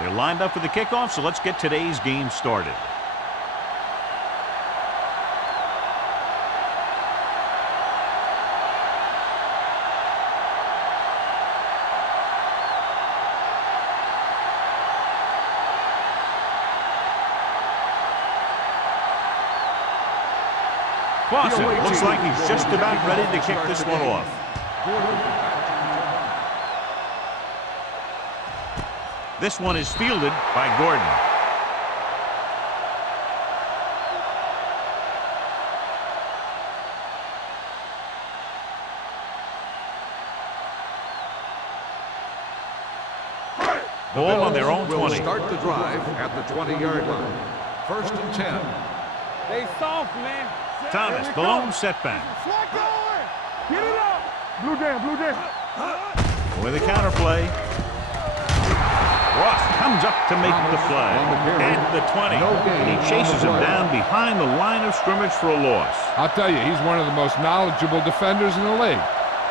They're lined up for the kickoff, so let's get today's game started. Clausen looks like he's just about ready to kick this one off. This one is fielded by Gordon. Ball on their own 20. Start the drive at the 20-yard line. 1st and 10. They soft, man. Thomas, the lone setback. Get it up. Blue down. With a counter play. Ross comes up to make the play at the 20. And he chases him down behind the line of scrimmage for a loss. I'll tell you, he's one of the most knowledgeable defenders in the league.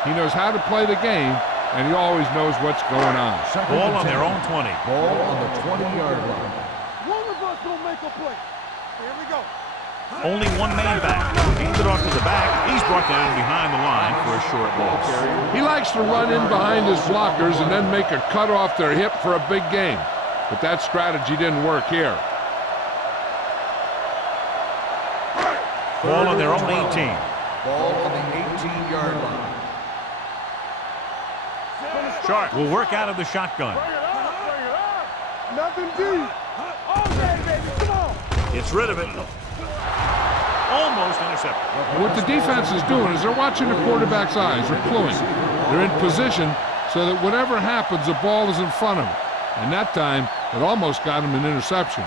He knows how to play the game, and he always knows what's going on. Ball on their own 20. Ball on the 20-yard line. One of us gonna make a play. Here we go. Only one man back. Hands it off to the back. He's brought down behind the line for a short loss. He likes to run in behind his blockers and then make a cut off their hip for a big gain. But that strategy didn't work here. Ball on their own 18. Ball on the 18-yard line. Sharp will work out of the shotgun. Bring it up. Nothing deep. All day, baby. Come on. Gets rid of it. Almost intercepted. What the defense is doing is they're watching the quarterback's eyes. They're cluing. They're in position so that whatever happens, the ball is in front of them. And that time, it almost got him an interception.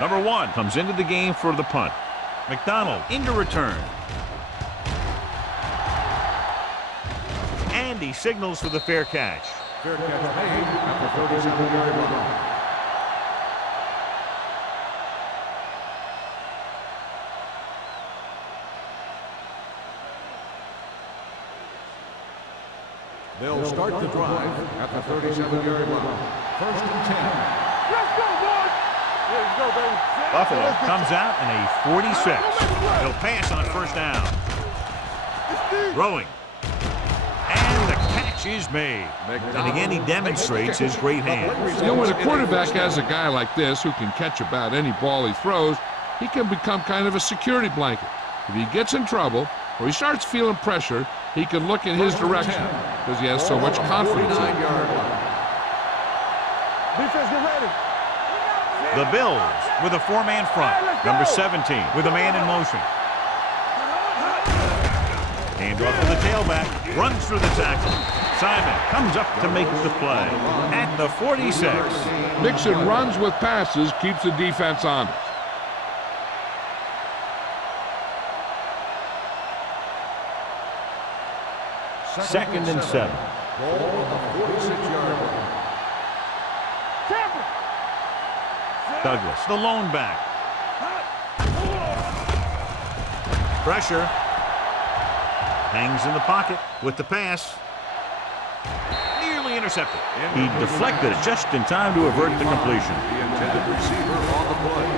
Number 1 comes into the game for the punt. McDonald into return. And he signals for the fair catch. Fair catch made at the 37-yard line. They'll start the drive at the 37-yard line. 1st and 10. Let's go, boys. Let's go, baby. Buffalo comes out in a 46. He'll pass on 1st down. Throwing. And the catch is made. And again, he demonstrates his great hands. You know, when a quarterback has a guy like this who can catch about any ball he throws, he can become kind of a security blanket. If he gets in trouble or he starts feeling pressure, he can look in his direction because he has so much confidence in him. Defense, get ready. The Bills with a 4-man front. Number 17 with a man in motion. Hand off to the tailback. Runs through the tackle. Simon comes up to make the play at the 46. Mixing runs with passes keeps the defense honest. Second and 7. Ball on the 46-yard line. Douglas, the lone back. Pressure. Hangs in the pocket with the pass. Nearly intercepted. He deflected it just in time to avert the completion. The intended receiver on the play.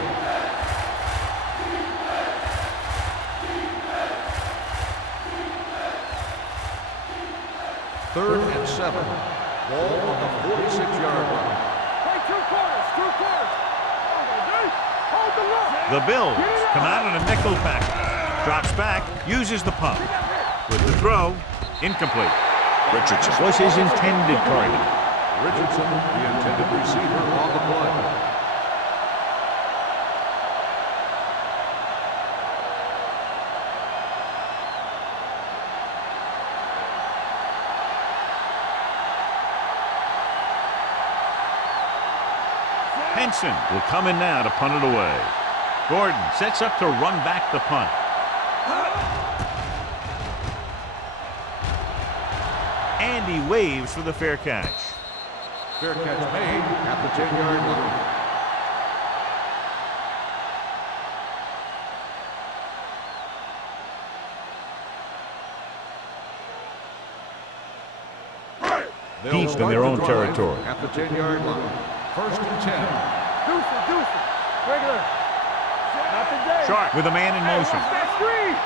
Third and 7. Ball on the 46-yard line. Hey, two quarters. Hold the look. The Bills come out in a nickel package. Drops back, uses the pump. With the throw, incomplete. Richardson was his intended target. Richardson, the intended receiver on the play. Henson will come in now to punt it away. Gordon sets up to run back the punt. And he waves for the fair catch. Fair catch made at the 10-yard line. deep in their own territory. At the 10-yard line. First and 10. Deuce it. Regular. Not today. Sharp with a man in motion. Watch that screen.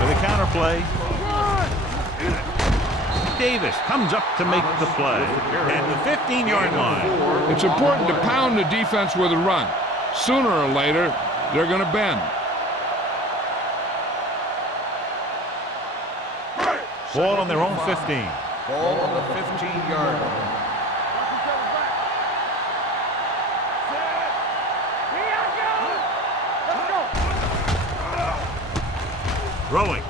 With a counterplay. Davis comes up to make the play at the 15-yard line. It's important to pound the defense with a run. Sooner or later, they're going to bend. Ball on their own 15. Ball on the 15-yard line. Throwing.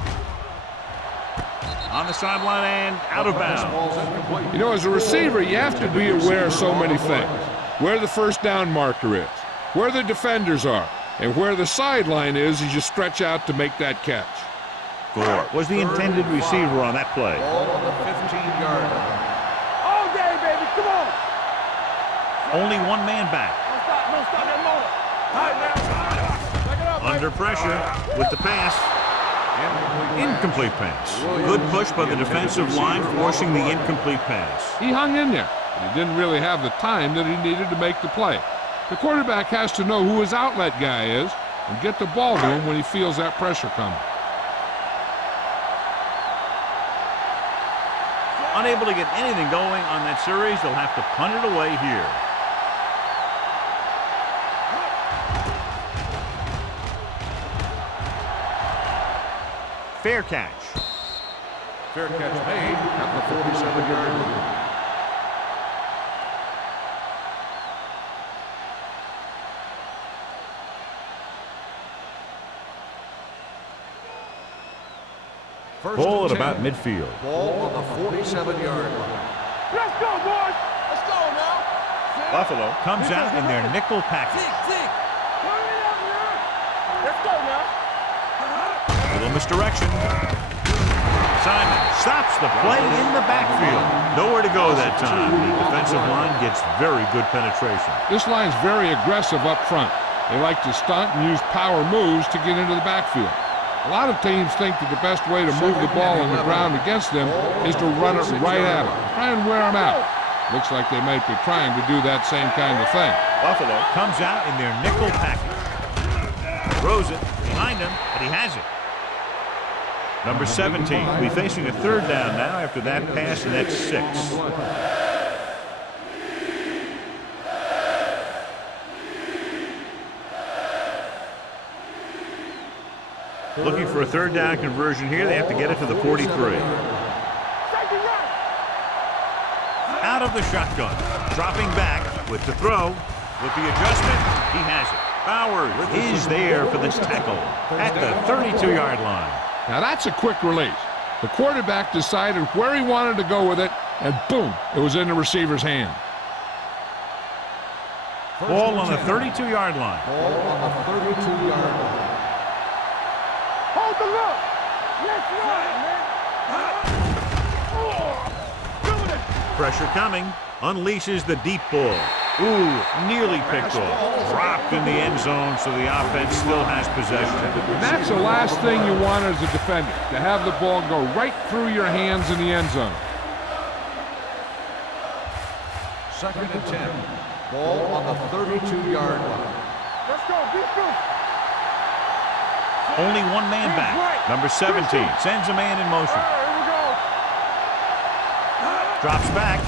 On the sideline and out of bounds. You know, as a receiver, you have to be aware of so many things. Where the first down marker is, where the defenders are, and where the sideline is as you stretch out to make that catch. Gore was the intended receiver on that play. Ball on the 15-yard line. All day, baby. Come on. Only one man back. Don't stop that motor. All right, now. Back it up, Under baby. pressure with the pass. Incomplete pass. Good push by the defensive line, forcing the incomplete pass. He hung in there, but he didn't really have the time that he needed to make the play. The quarterback has to know who his outlet guy is and get the ball to him when he feels that pressure coming. Unable to get anything going on that series, they'll have to punt it away here. Fair catch. Fair catch made at the 47-yard line. First Ball and at 10. about midfield. Ball on the 47-yard line. Let's go, boys. Let's go now. Buffalo comes out in their nickel package. Hurry up, man. Let's go now. Little misdirection. Simon stops the play in the backfield. Nowhere to go that time. The defensive line gets very good penetration. This line's very aggressive up front. They like to stunt and use power moves to get into the backfield. A lot of teams think that the best way to move the ball on the ground against them is to run it right at them. Try and wear them out. Looks like they might be trying to do that same kind of thing. Buffalo comes out in their nickel package. Throws it behind him, but he has it. Number 17 will be facing a third down now after that pass, and that's 6. Looking for a third down conversion here. They have to get it to the 43. Out of the shotgun. Dropping back with the throw. With the adjustment, he has it. Bowers is there for this tackle at the 32-yard line. Now that's a quick release. The quarterback decided where he wanted to go with it, and boom, it was in the receiver's hand. Ball on the 32-yard line. Ball on the 32-yard line. Hold the look. Let's run, man. Pressure coming. Unleashes the deep ball. Ooh, nearly picked off. Dropped in the end zone, so the offense still has possession. And that's the last thing you want as a defender, to have the ball go right through your hands in the end zone. Second and 10. Ball on the 32-yard line. Let's go. Beat through. Only one man back. Number 17 sends a man in motion. Here we go. Drops back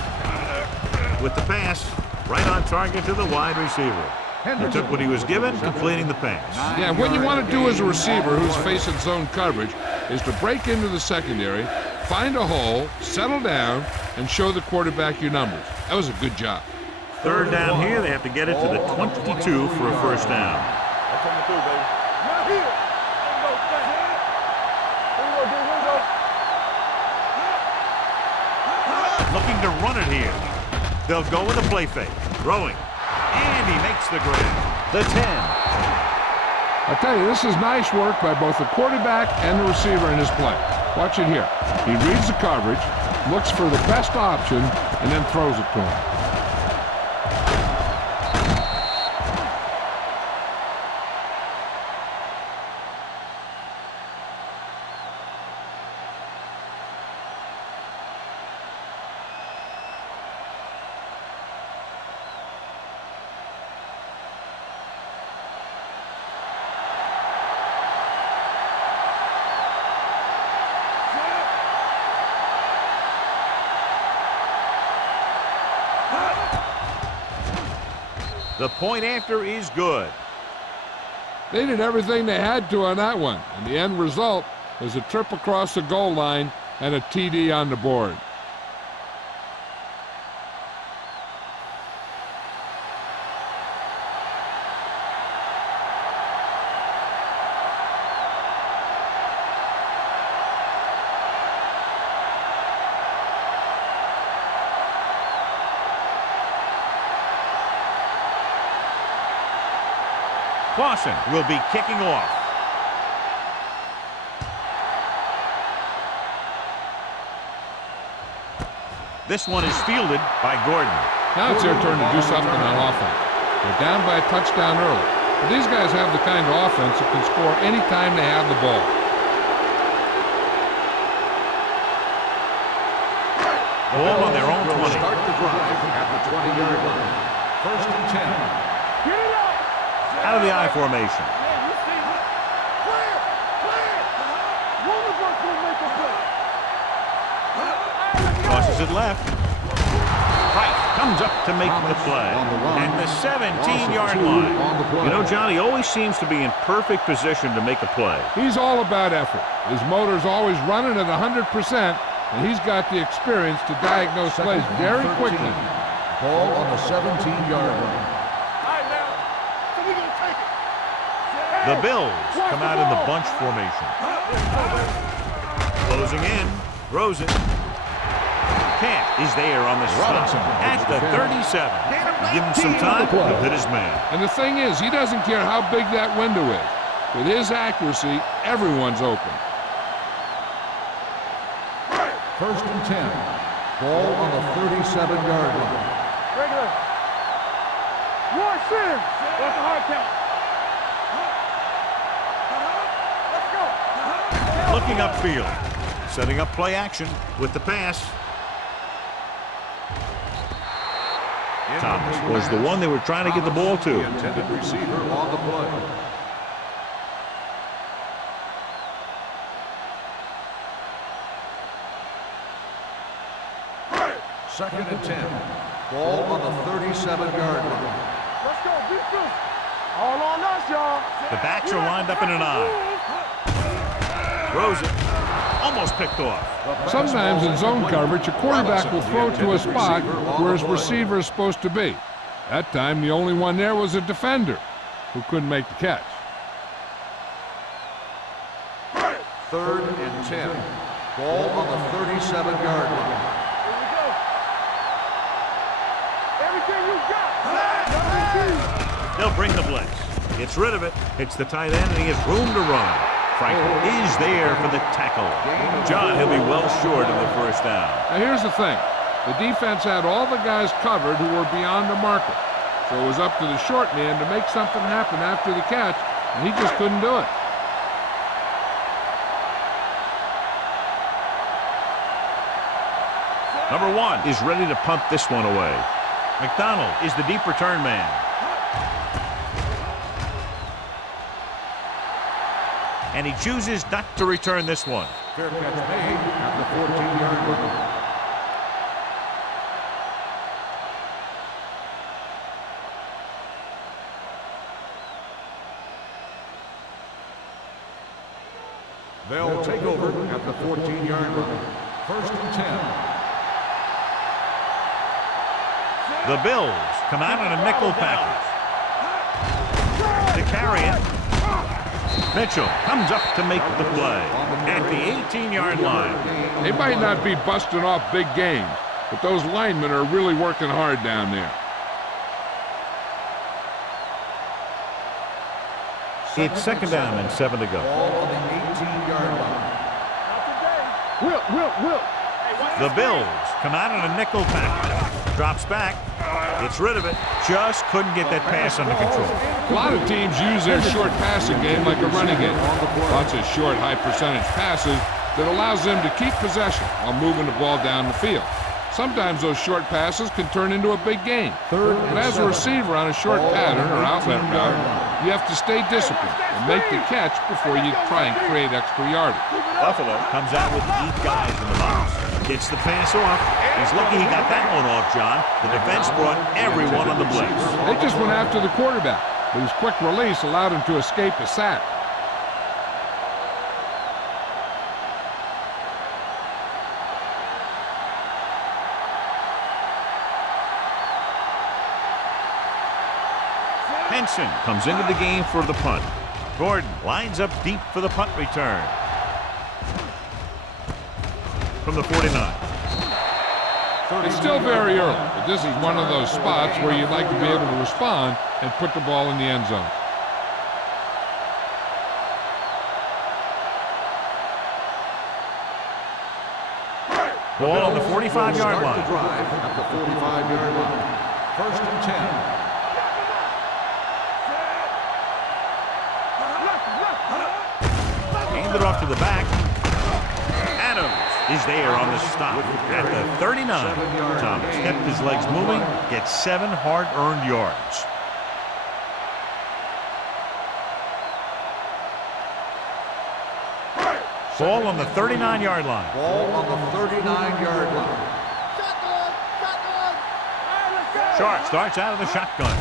with the pass. Right on target to the wide receiver. He took what he was given, completing the pass. Yeah, what you want to do as a receiver who's facing zone coverage is to break into the secondary, find a hole, settle down, and show the quarterback your numbers. That was a good job. Third down here, they have to get it to the 22 for a first down. That's coming through, baby. Not here. Looking to run it here. They'll go with a play fake. Throwing. And he makes the grab. The 10. I tell you, this is nice work by both the quarterback and the receiver in his play. Watch it here. He reads the coverage, looks for the best option, and then throws it to him. The point after is good. They did everything they had to on that one, and the end result was a trip across the goal line and a TD on the board. Clausen will be kicking off. This one is fielded by Gordon. Now it's their turn to do something on offense. They're down by a touchdown early, but these guys have the kind of offense that can score any time they have the ball. Ball on their own 20. Start the drive at the 20-yard line. First and 10. Out of the I formation. Crosses it left. Price comes up to make the play. And the 17-yard line. You know, John, he always seems to be in perfect position to make a play. He's all about effort. His motor's always running at 100%, and he's got the experience to diagnose plays very quickly. Ball on the 17-yard line. The Bills come out in the bunch formation. Closing in. Throws it. Camp is there on the stop at the 37. Give him some time to hit his man. And the thing is, he doesn't care how big that window is. With his accuracy, everyone's open. First and 10. Ball on the 37-yard line. Regular. One center. That's a hard count. Looking upfield. Setting up play action with the pass. Thomas was the one they were trying to get the ball to. The intended receiver on the play. Second and 10. Ball on the 37-yard line. Let's go, defense. All on us, y'all. The backs are lined up in an I. Throws it. Almost picked off. Sometimes in zone coverage, a quarterback will throw to a spot where his receiver is supposed to be. That time, the only one there was a defender who couldn't make the catch. Third and 10. Ball on the 37-yard line. Here we go. Everything you got. They'll bring the blitz. Gets rid of it. Hits the tight end, and he has room to run. Franklin is there for the tackle. John, he'll be well short of the first down. Now here's the thing. The defense had all the guys covered who were beyond the marker. So it was up to the short man to make something happen after the catch, and he just couldn't do it. Number 1 is ready to punt this one away. McDonald is the deep return man. And he chooses not to return this one. Fair catch made at the 14-yard line. They'll take over at the 14-yard line. First and 10. The Bills come out in a nickel package. To carry it. Mitchell comes up to make the play at the 18-yard line. They might not be busting off big games, but those linemen are really working hard down there. It's second down and 7 to go. Ball on the 18-yard line. Will. The Bills come out in a nickel package. Drops back. Gets rid of it. Just couldn't get that pass under control. A lot of teams use their short passing game like a running game. Lots of short, high-percentage passes that allows them to keep possession while moving the ball down the field. Sometimes those short passes can turn into a big gain. But as a receiver on a short pattern or outlet route, you have to stay disciplined and make the catch before you try and create extra yardage. Buffalo comes out with 8 guys in the box. Gets the pass off. He's lucky he got that one off, John. The defense brought everyone on the blitz. They just went after the quarterback, but his quick release allowed him to escape a sack. Henson comes into the game for the punt. Gordon lines up deep for the punt return. From the 49. It's still very early, but this is one of those spots where you'd like to be able to respond and put the ball in the end zone. Ball on the 45-yard line. Start the drive at the 45-yard line. 1st and 10. Hand it off to the back. Adams is there on the stop at the 39. Thomas kept his legs moving, gets 7 hard-earned yards. Ball on the 39-yard line. Ball on the 39-yard line. Sharp starts out of the shotgun.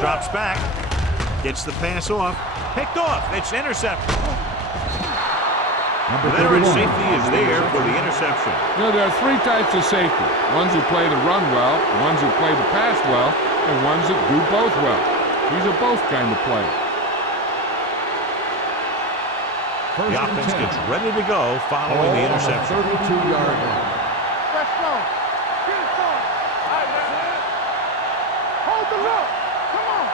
Drops back. Gets the pass off. Picked off. It's intercepted. The veteran safety is there for the interception. You know, there are 3 types of safety. Ones who play the run well, ones who play the pass well, and ones that do both well. These are both kind of players. The offense gets ready to go following the interception. 32-yard line. Let's go. Get it going. Hold the look. Come on.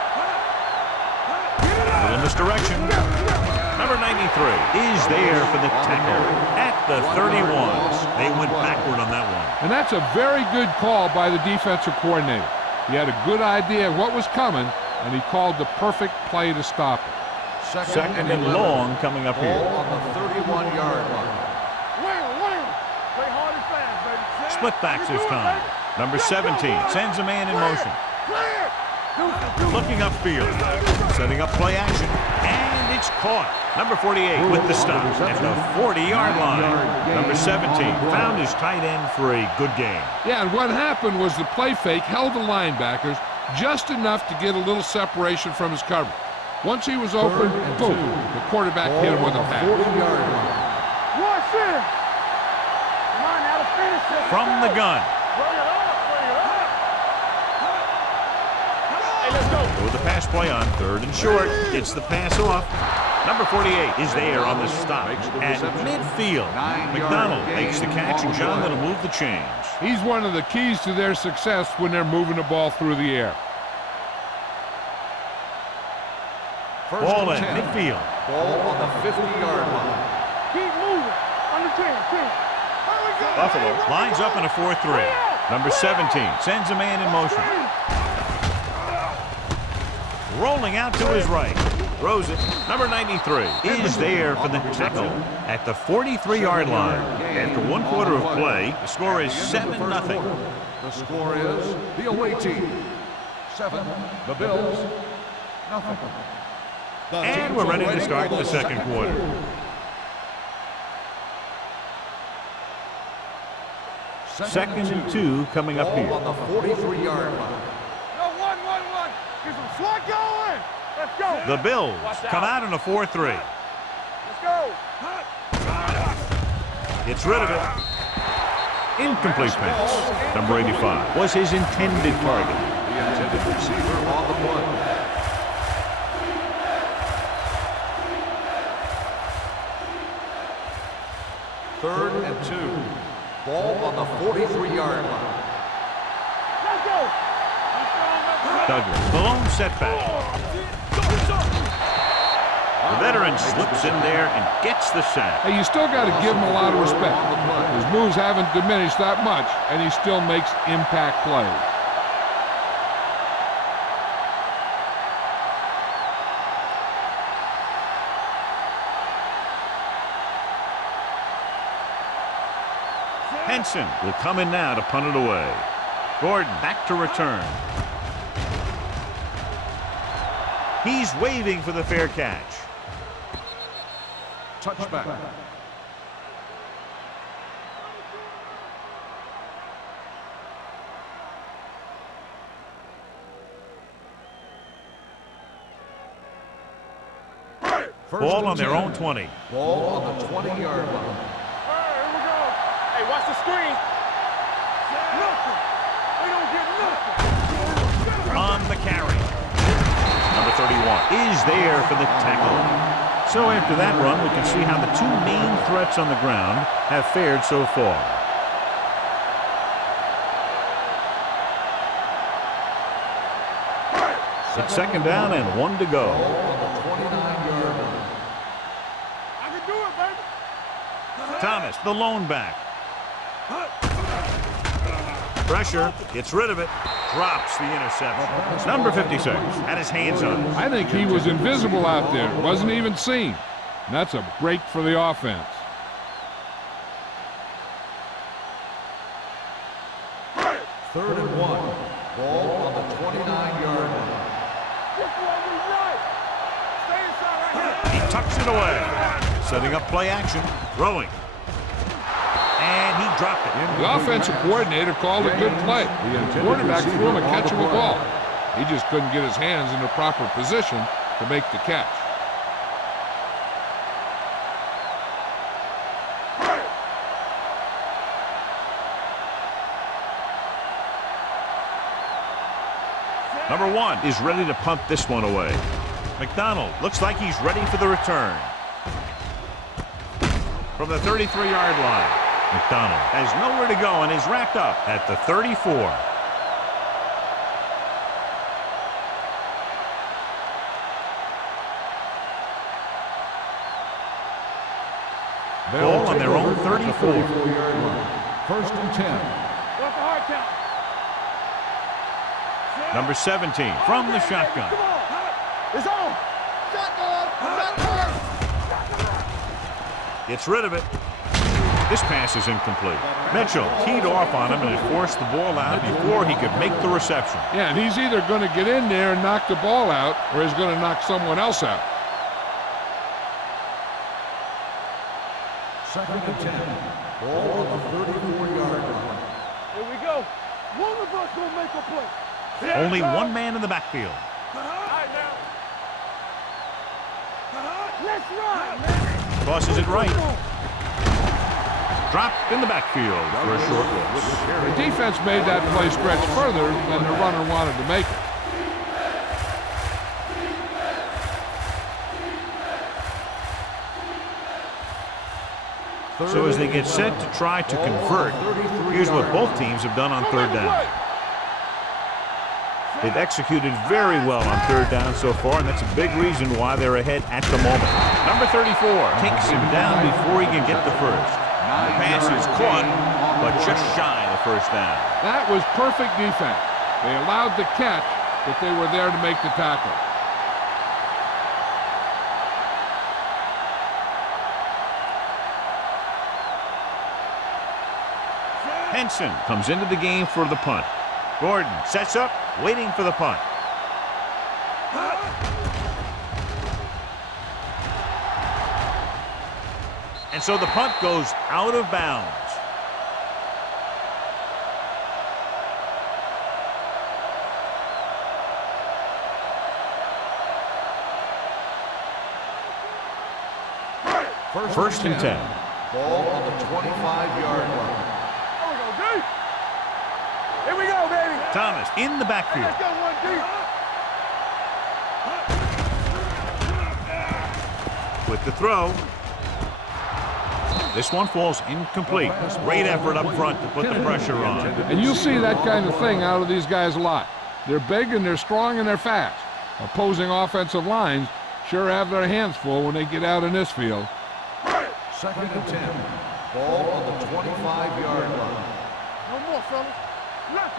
Little misdirection. Number 93 is there for the tackle at the 31. They went backward on that one. And that's a very good call by the defensive coordinator. He had a good idea of what was coming, and he called the perfect play to stop it. Second and long coming up here. Ball on the 31-yard line. Wham. Play hard and fast, baby. Split backs this time. Number 17 sends a man in motion. Looking upfield. Setting up play action. And it's caught. Number 48 with the stop at the 40-yard line. Number 17 found his tight end for a good game. Yeah, and what happened was the play fake held the linebackers just enough to get a little separation from his coverage. Once he was open, boom, the quarterback hit him with a pass. 40-yard line. Watch it. Come on, now to finish it. From the gun. Bring it up. Hey, let's go. With the pass play on 3rd and short. Gets the pass off. Number 48 is there on the stop at midfield. McDonald makes the catch, and John that'll move the chains. He's one of the keys to their success when they're moving the ball through the air. Ball at midfield. Ball on the 50-yard line. Keep moving. Under 10. Buffalo lines up in a 4-3. Number 17 sends a man in motion. Rolling out to his right. Throws it. Number 93 is there for the tackle at the 43-yard line. After 1 quarter of play, the score is 7-0. The score is the away team 7, the Bills 0. And we're ready to start the second quarter. Second and 2 coming up here. On the 43-yard line. No, 1. Get some slot going. Let's go. The Bills come out in a 4-3. Let's go. Gets rid of it. Incomplete pass. Number 85 was his intended target. The intended receiver on the punt. Third and 2. Ball on the 43-yard line. Let's go. Douglas, the lone setback. The veteran slips in there and gets the sack. Hey, you still got to give him a lot of respect. His moves haven't diminished that much, and he still makes impact plays. Henson will come in now to punt it away. Gordon back to return. He's waving for the fair catch. Touchback. Ball on their own 20. Ball on the 20-yard line. All right, here we go. Hey, watch the screen. Nothing. They don't get nothing. On the carry. Number 31 is there for the tackle. So after that run, we can see how the two main threats on the ground have fared so far. It's second down and 1 to go. I can do it, baby. Thomas, the lone back. Pressure, gets rid of it, drops the interception. Number 56 had his hands on it. I think he was invisible out there, wasn't even seen. And that's a break for the offense. Third and 1. Ball on the 29-yard line. This one we right. Stay inside right here. He tucks it away, setting up play action, throwing. And he dropped it. The offensive coordinator called a good play. The quarterback threw him a catchable ball. He just couldn't get his hands in the proper position to make the catch. Number 1 is ready to punt this one away. McDonald looks like he's ready for the return. From the 33-yard line. McDonald has nowhere to go and is wrapped up at the 34. Ball on their own 34. First and 10. What's the hard count? Number 17 from the shotgun. Come on. It's on. Shotgun. Shotgun. Gets rid of it. This pass is incomplete. Mitchell teed off on him and had forced the ball out before he could make the reception. Yeah, and he's either going to get in there and knock the ball out, or he's going to knock someone else out. Second and 10. Ball on the 34-yard line. Here we go. One of us gonna make a play. Only one man in the backfield. All right, now. Let's run, man. Crosses it right. Dropped in the backfield for a short loss. The defense made that play stretch further than the runner wanted to make it. So as they get set to try to convert, here's what both teams have done on third down. They've executed very well on third down so far, and that's a big reason why they're ahead at the moment. Number 34 takes him down before he can get the first. The pass is caught, but just shy of the first down. That was perfect defense. They allowed the catch, but they were there to make the tackle. Henson comes into the game for the punt. Gordon sets up, waiting for the punt. And so the punt goes out of bounds. First and 10. Ball on the 25-yard line. Here we go, deep. Here we go, baby. Thomas in the backfield. Let's go one deep. With the throw. This one falls incomplete. Great effort up front to put the pressure on. And you'll see that kind of thing out of these guys a lot. They're big and they're strong and they're fast. Opposing offensive lines sure have their hands full when they get out in this field. Second and 10. Ball on the 25-yard line. No more, fellas. Left.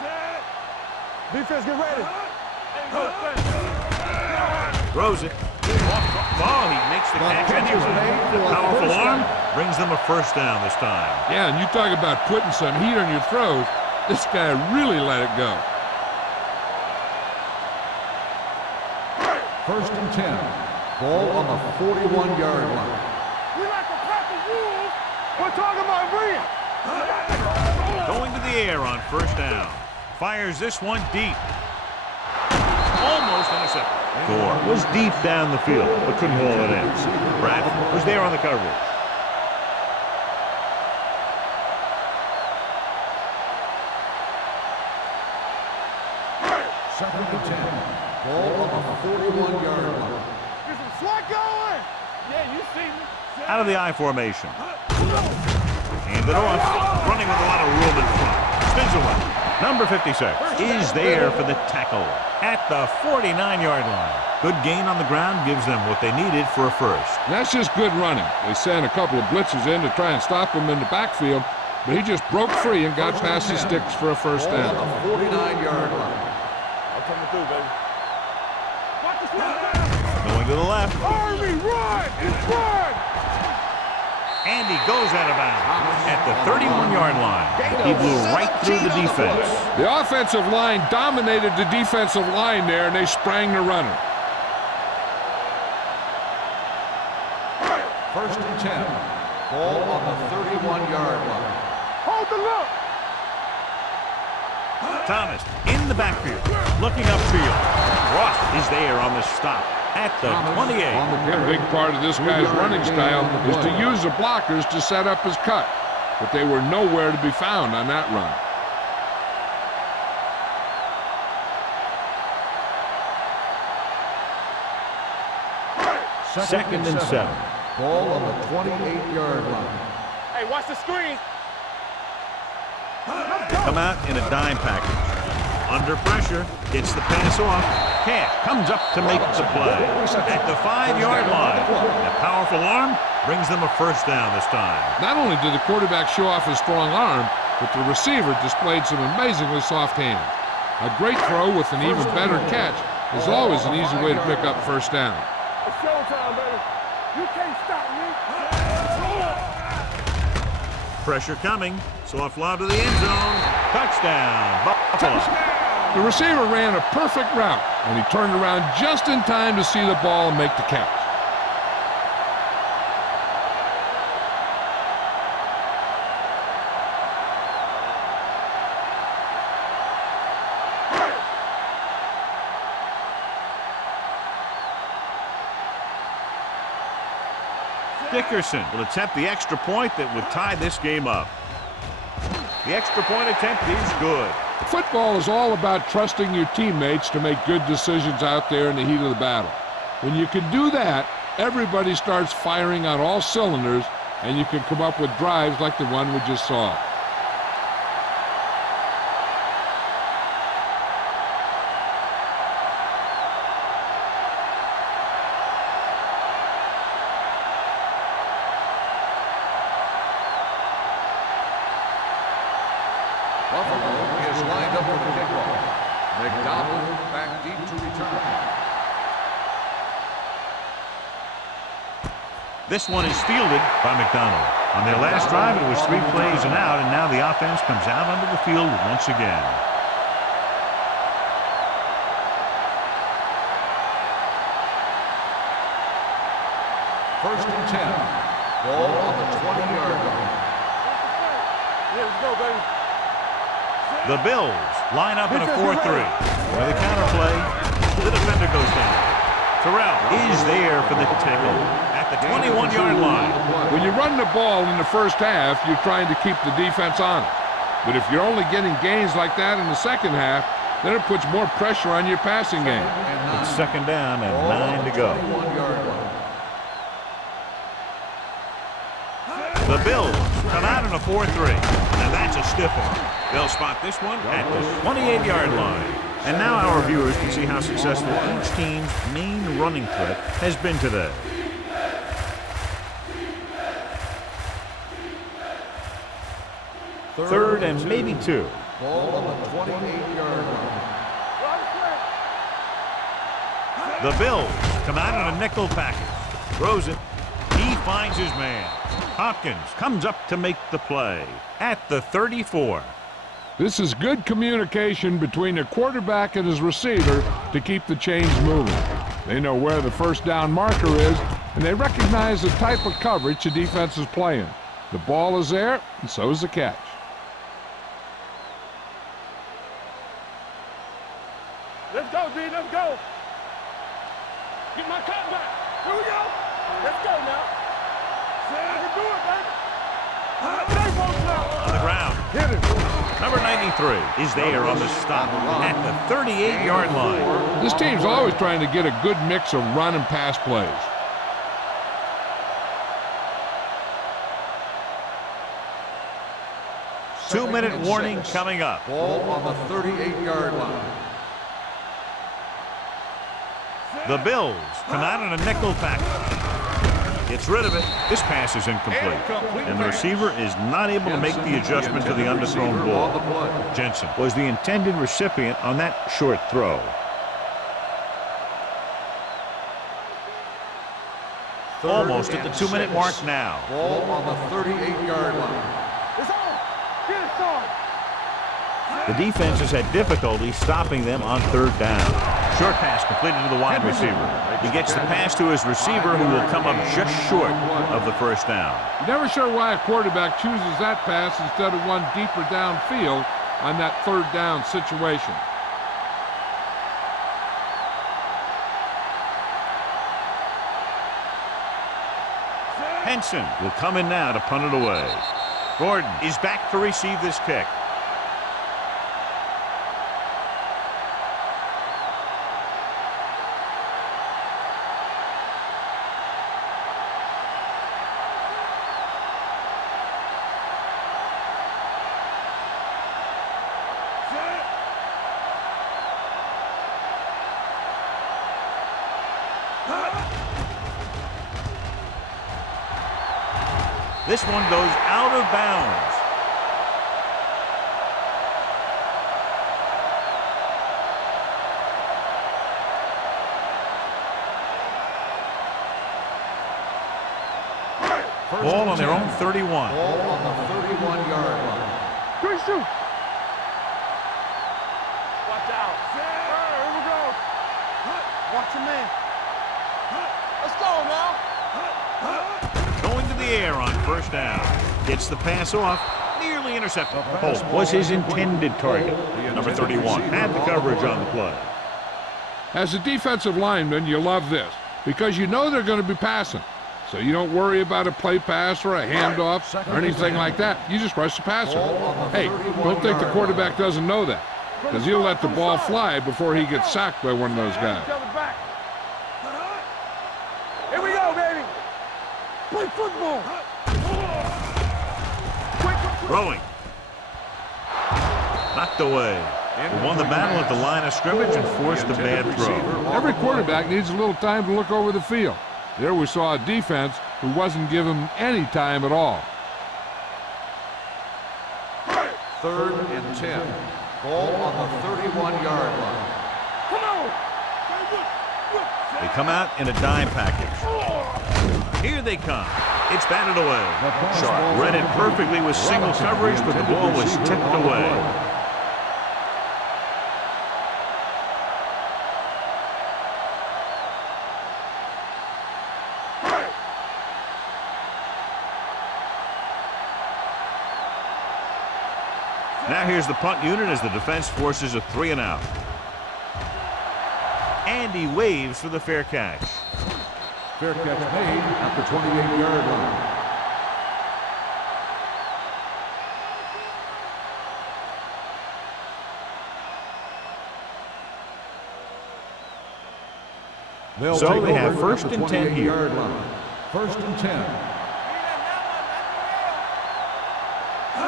Set. Defense, get ready. Throws it. Oh, he makes the catch anyway. The powerful arm brings them a first down this time. Yeah, and you talk about putting some heat on your throws. This guy really let it go. First and 10. Ball on the 41-yard line. We like to practice rules. We're talking about real. Going to the air on first down. Fires this one deep. almost intercepted. Gore was deep down the field, but couldn't haul it in. Bradford was there on the coverage. Second and 10. Ball on the 41-yard line. There's some swat going. Yeah, you see me. Out of the I formation. Hand it off. Running with a lot of room in front. Spins away. Number 56 is there for the tackle at the 49-yard line. Good gain on the ground gives them what they needed for a first. That's just good running. They sent a couple of blitzers in to try and stop him in the backfield, but he just broke free and got past the sticks for a first down. Ball on the 49-yard line. I'm coming through, baby. Watch the slap. Going to the left. Army, run! Run! And he goes out of bounds at the 31-yard line. He blew right through the defense. The offensive line dominated the defensive line there, and they sprang the runner. First and 10. Ball on the 31-yard line. Hold the look! Thomas in the backfield, looking upfield. Ross is there on the stop at the 28. A big part of this guy's running style is to use the blockers to set up his cut, but they were nowhere to be found on that run. Second and 7. Ball on the 28-yard line. Hey, watch the screen. Come out in a dime package. Under pressure, gets the pass off. Cash comes up to make the play at the 5-yard line. A powerful arm brings them a first down this time. Not only did the quarterback show off his strong arm, but the receiver displayed some amazingly soft hands. A great throw with an even better catch is always an easy way to pick up first down. It's showtime, baby. You can't stop me. Pressure coming. Soft lob to the end zone. Touchdown, Buffalo. The receiver ran a perfect route, and he turned around just in time to see the ball and make the catch. Dickerson will attempt the extra point that would tie this game up. The extra point attempt is good. Football is all about trusting your teammates to make good decisions out there in the heat of the battle. When you can do that, everybody starts firing on all cylinders, and you can come up with drives like the one we just saw. Buffalo is lined up for the kickoff. McDonald back deep to return. This one is fielded by McDonald. On their last drive, it was 3 plays and out, and now the offense comes out onto the field once again. First and 10. Ball on the 20-yard line. Yeah, let's go, baby. The Bills line up in a 4-3. With a counter play, the defender goes down. Terrell is there for the tackle at the 21-yard line. When you run the ball in the first half, you're trying to keep the defense on it. But if you're only getting gains like that in the second half, then it puts more pressure on your passing game. It's second down and 9 to go. The Bills come out in a 4-3. Now that's a stiff one. They'll spot this one at the 28-yard line. And now our viewers can see how successful each team's main running threat has been today. Third and maybe 2. Ball on the 28-yard line. The Bills come out in a nickel package. Throws it. He finds his man. Hopkins comes up to make the play at the 34. This is good communication between the quarterback and his receiver to keep the chains moving. They know where the first down marker is, and they recognize the type of coverage the defense is playing. The ball is there, and so is the catch. Let's go, D. Let's go. Get my cut back. Here we go. Let's go now. I can do it, baby. On the ground. Hit it. Number 93 is there on the stop at the 38-yard line. This team's always trying to get a good mix of run and pass plays. Two-minute warning coming up. Ball on the 38-yard line. The Bills come out in a nickel package. Gets rid of it. This pass is incomplete. And the receiver is not able to make the adjustment to the underthrown ball. Jensen was the intended recipient on that short throw. Almost at the 2-minute mark now. Ball on the 38-yard line. It's on. Get it on. The defense has had difficulty stopping them on third down. Short pass completed to the wide receiver. He gets the pass to his receiver, who will come up just short of the first down. You're never sure why a quarterback chooses that pass instead of one deeper downfield on that third down situation. Henson will come in now to punt it away. Gordon is back to receive this kick. This one goes out of bounds. Ball on their own 31. Ball on the 31-yard line. Good shoot. Watch out. Here we go. Watch your man. Let's go now. Going to the air on first down. Gets the pass off. Nearly intercepted. Holt was his intended target. Number 31 had the coverage on the play. As a defensive lineman, you love this because you know they're going to be passing. So you don't worry about a play pass or a handoff or anything like that. You just rush the passer. Hey, don't think the quarterback doesn't know that, because he'll let the ball fly before he gets sacked by one of those guys. Here we go, baby. Play football. Throwing. Knocked away. He won the battle at the line of scrimmage and forced a bad throw. Every quarterback needs a little time to look over the field. There we saw a defense who wasn't given any time at all. 3rd and 10. Ball on the 31-yard line. Come on. They come out in a dime package. Here they come. It's batted away. Sharp read it perfectly with single coverage, but the ball was tipped away. Now here's the punt unit as the defense forces a 3-and-out. And he waves for the fair catch. Fair catch made at the 28-yard line. So they have 1st and 10 here. 1st and 10.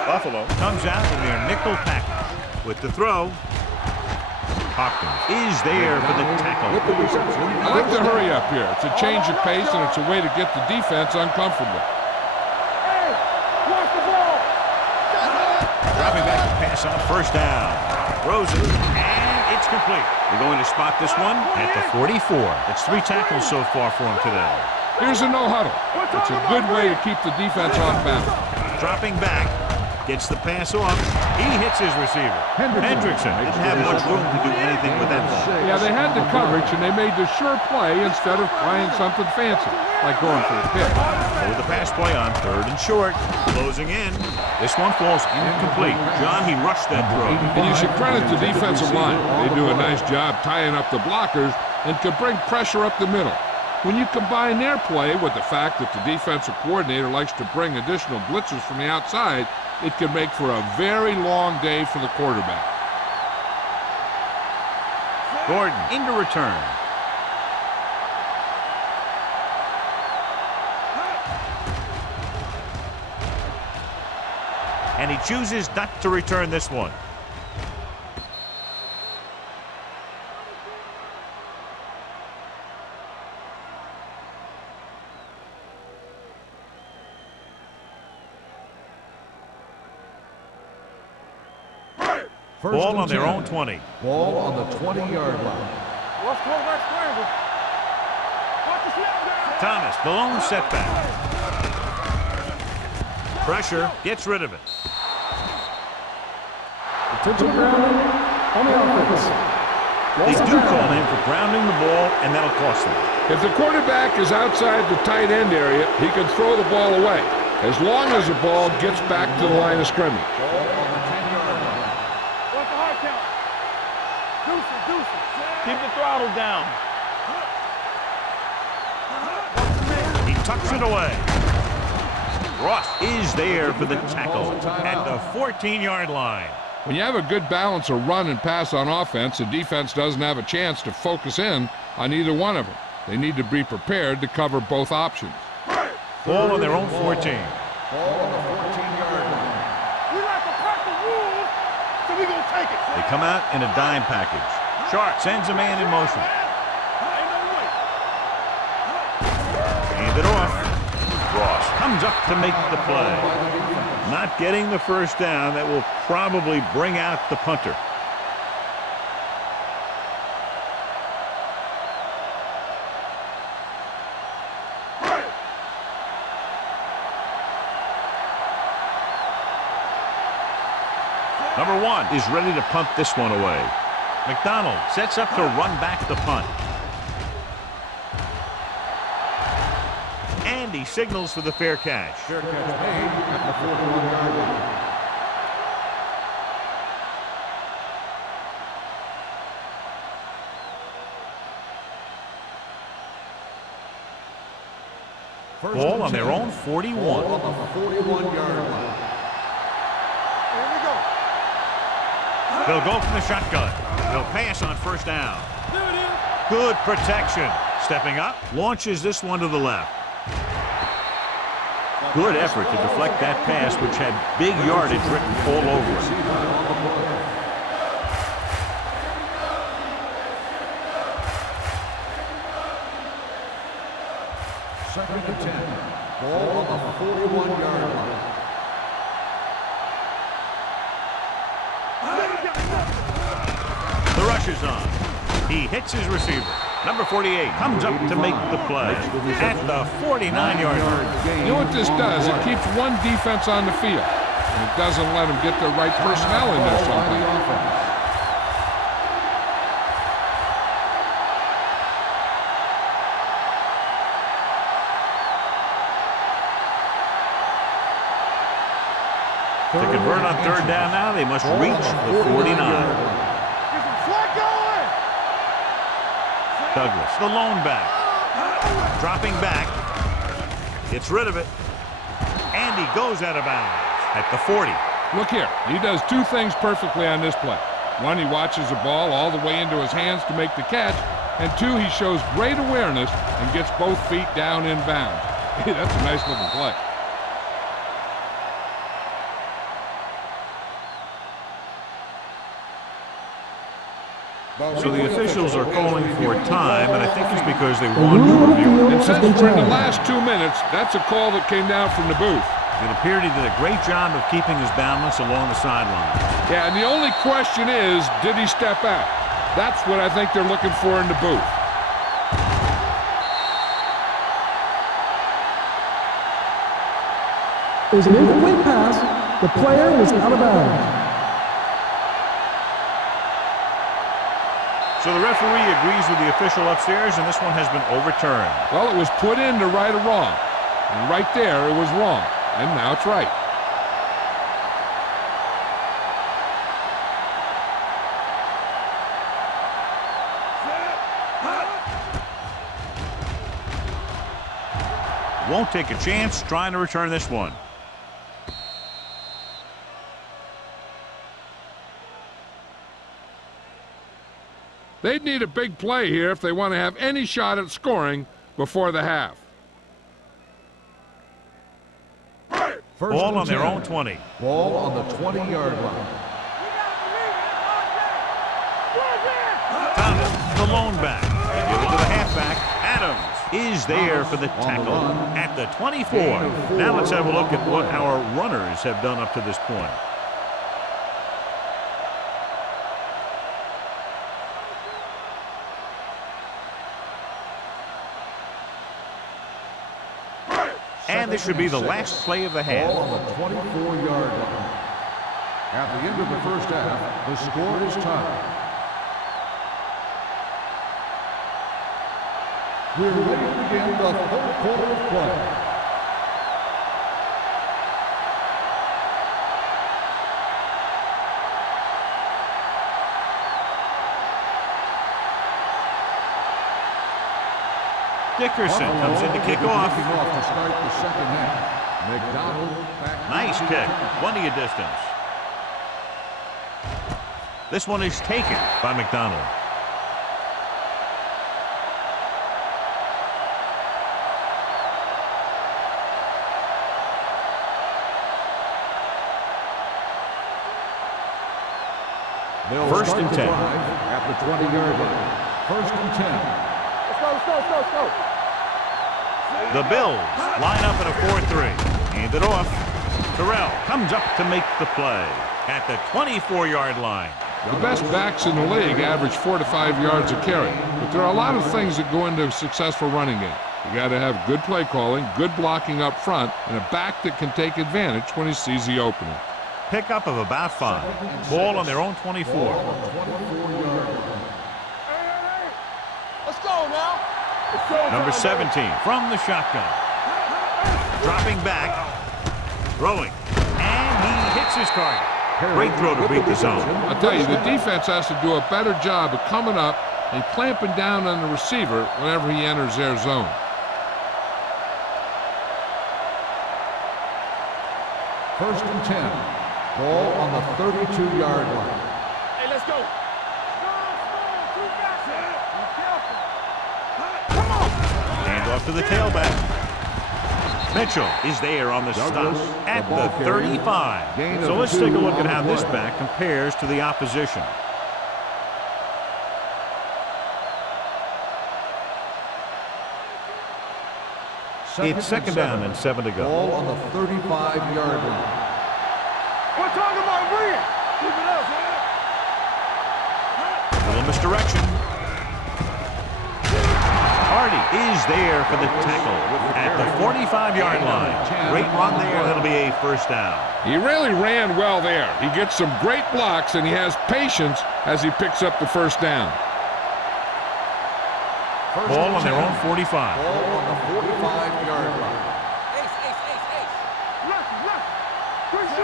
Buffalo comes out in their nickel package. With the throw, Hopkins is there for the tackle. I like the hurry up here. It's a change of pace, and it's a way to get the defense uncomfortable. Hey, watch the ball. Dropping back to pass on first down. Throws it, and it's complete. They're going to spot this one at the 44. It's 3 tackles so far for him today. Here's a no-huddle. It's a good way to keep the defense off balance. Dropping back, gets the pass off, He hits his receiver. Hendrickson didn't have much room to do anything with that ball. Yeah, they had the coverage, and they made the sure play instead of trying something fancy, like going for a pick. With the pass play on 3rd and short. Closing in. This one falls incomplete. John, he rushed that throw. And you should credit the defensive line. They do a nice job tying up the blockers and can bring pressure up the middle. When you combine their play with the fact that the defensive coordinator likes to bring additional blitzes from the outside, it can make for a very long day for the quarterback. Gordon into return. And he chooses not to return this one. Ball on their own 20. Ball on the 20-yard line. What's quarterback scramble? Watch the snap down. Thomas, the lone setback. Pressure, gets rid of it. Intentional grounding on the offense. They do call him for grounding the ball, and that'll cost them. If the quarterback is outside the tight end area, he can throw the ball away, as long as the ball gets back to the line of scrimmage. What's the hard count? Deuces. Keep the throttle down. He tucks it away. Ross is there for the tackle at the 14-yard line. When you have a good balance of run and pass on offense, the defense doesn't have a chance to focus in on either one of them. They need to be prepared to cover both options. Ball on their own 14. Ball on the 14-yard line. We like to crack the rules, so we gonna take it. They come out in a dime package. Sharp sends a man in motion. Ain't no way. Hand it off. Ross comes up to make the play. Not getting the first down. That will probably bring out the punter. Number 1 is ready to punt this one away. McDonald sets up to run back the punt. And he signals for the fair catch. Fair catch made at the 41-yard line. Ball on their own 41. Ball on the 41-yard line. Here we go. They'll go from the shotgun. They'll pass on first down. There it is. Good protection. Stepping up, launches this one to the left. Good effort to deflect that pass, which had big yardage written all over it. Second and 10. Ball on the 41-yard line. The rush is on. He hits his receiver. Number 48 comes up to make the play at the 49-yard line. You know what this does? It keeps one defense on the field, and it doesn't let them get the right personnel in there sometimes. To convert on third down now, they must reach the 49. Get some slack going. Douglas, the lone back. Dropping back. Gets rid of it. And he goes out of bounds at the 40. Look here. He does two things perfectly on this play. One, he watches the ball all the way into his hands to make the catch. And two, he shows great awareness and gets both feet down in bounds. Hey, that's a nice looking play. So the officials are calling for time, and I think it's because they want to review it. And since we're in the last 2 minutes, that's a call that came down from the booth. It appeared he did a great job of keeping his balance along the sideline. Yeah, and the only question is, did he step out? That's what I think they're looking for in the booth. It was an incomplete pass. The player was out of bounds. So the referee agrees with the official upstairs, and this one has been overturned. Well, it was put in to right a wrong. And right there, it was wrong. And now it's right. Won't take a chance trying to return this one. They'd need a big play here if they want to have any shot at scoring before the half. Ball on their own 20. Ball on the 20-yard line. Thomas, the lone back. They give it to the halfback. Adams is there for the tackle at the 24. Now let's have a look at what our runners have done up to this point. And this should be the last play of the half. Ball on the 24-yard line. At the end of the first half, the score is tied. We're ready to begin the third quarter of play. Dickerson comes in to kick off. To start the second half. McDonald back. Nice kick. Plenty of distance. This one is taken by McDonald. First and 10. At the 20-yard line. First and 10. Let's go. The Bills line up in a 4-3. Hand it off. Terrell comes up to make the play at the 24-yard line. The best backs in the league average 4 to 5 yards a carry. But there are a lot of things that go into a successful running game. You got to have good play calling, good blocking up front, and a back that can take advantage when he sees the opening. Pickup of about 5. Ball on their own 24. Let's go now. Number 17 from the shotgun. Dropping back. Throwing. And he hits his target. Great throw to beat the zone. I'll tell you, the defense has to do a better job of coming up and clamping down on the receiver whenever he enters their zone. First and 10. Ball on the 32-yard line. Hey, let's go. Hand off to the tailback. Mitchell is there on the stop at the 35. So let's take a look at how this back compares to the opposition. It's second down and 7 to go. Ball on the 35-yard line. We're talking about brilliant. Keep it up. Little misdirection. Hardy is there for the tackle at the 45-yard line. Great run there. That'll be a first down. He really ran well there. He gets some great blocks, and he has patience as he picks up the first down. Ball on their own 45. Ball on the 45-yard line.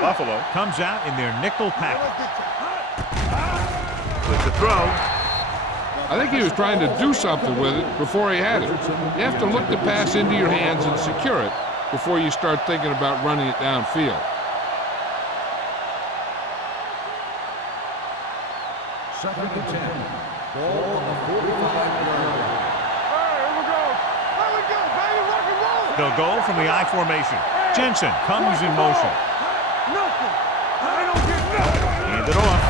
Buffalo comes out in their nickel package. With the throw. I think he was trying to do something with it before he had it. You have to look the pass into your hands and secure it before you start thinking about running it downfield. Second and 10. Ball on the 45-yard line. They'll go from the I formation. Jensen comes in motion. Hand it off.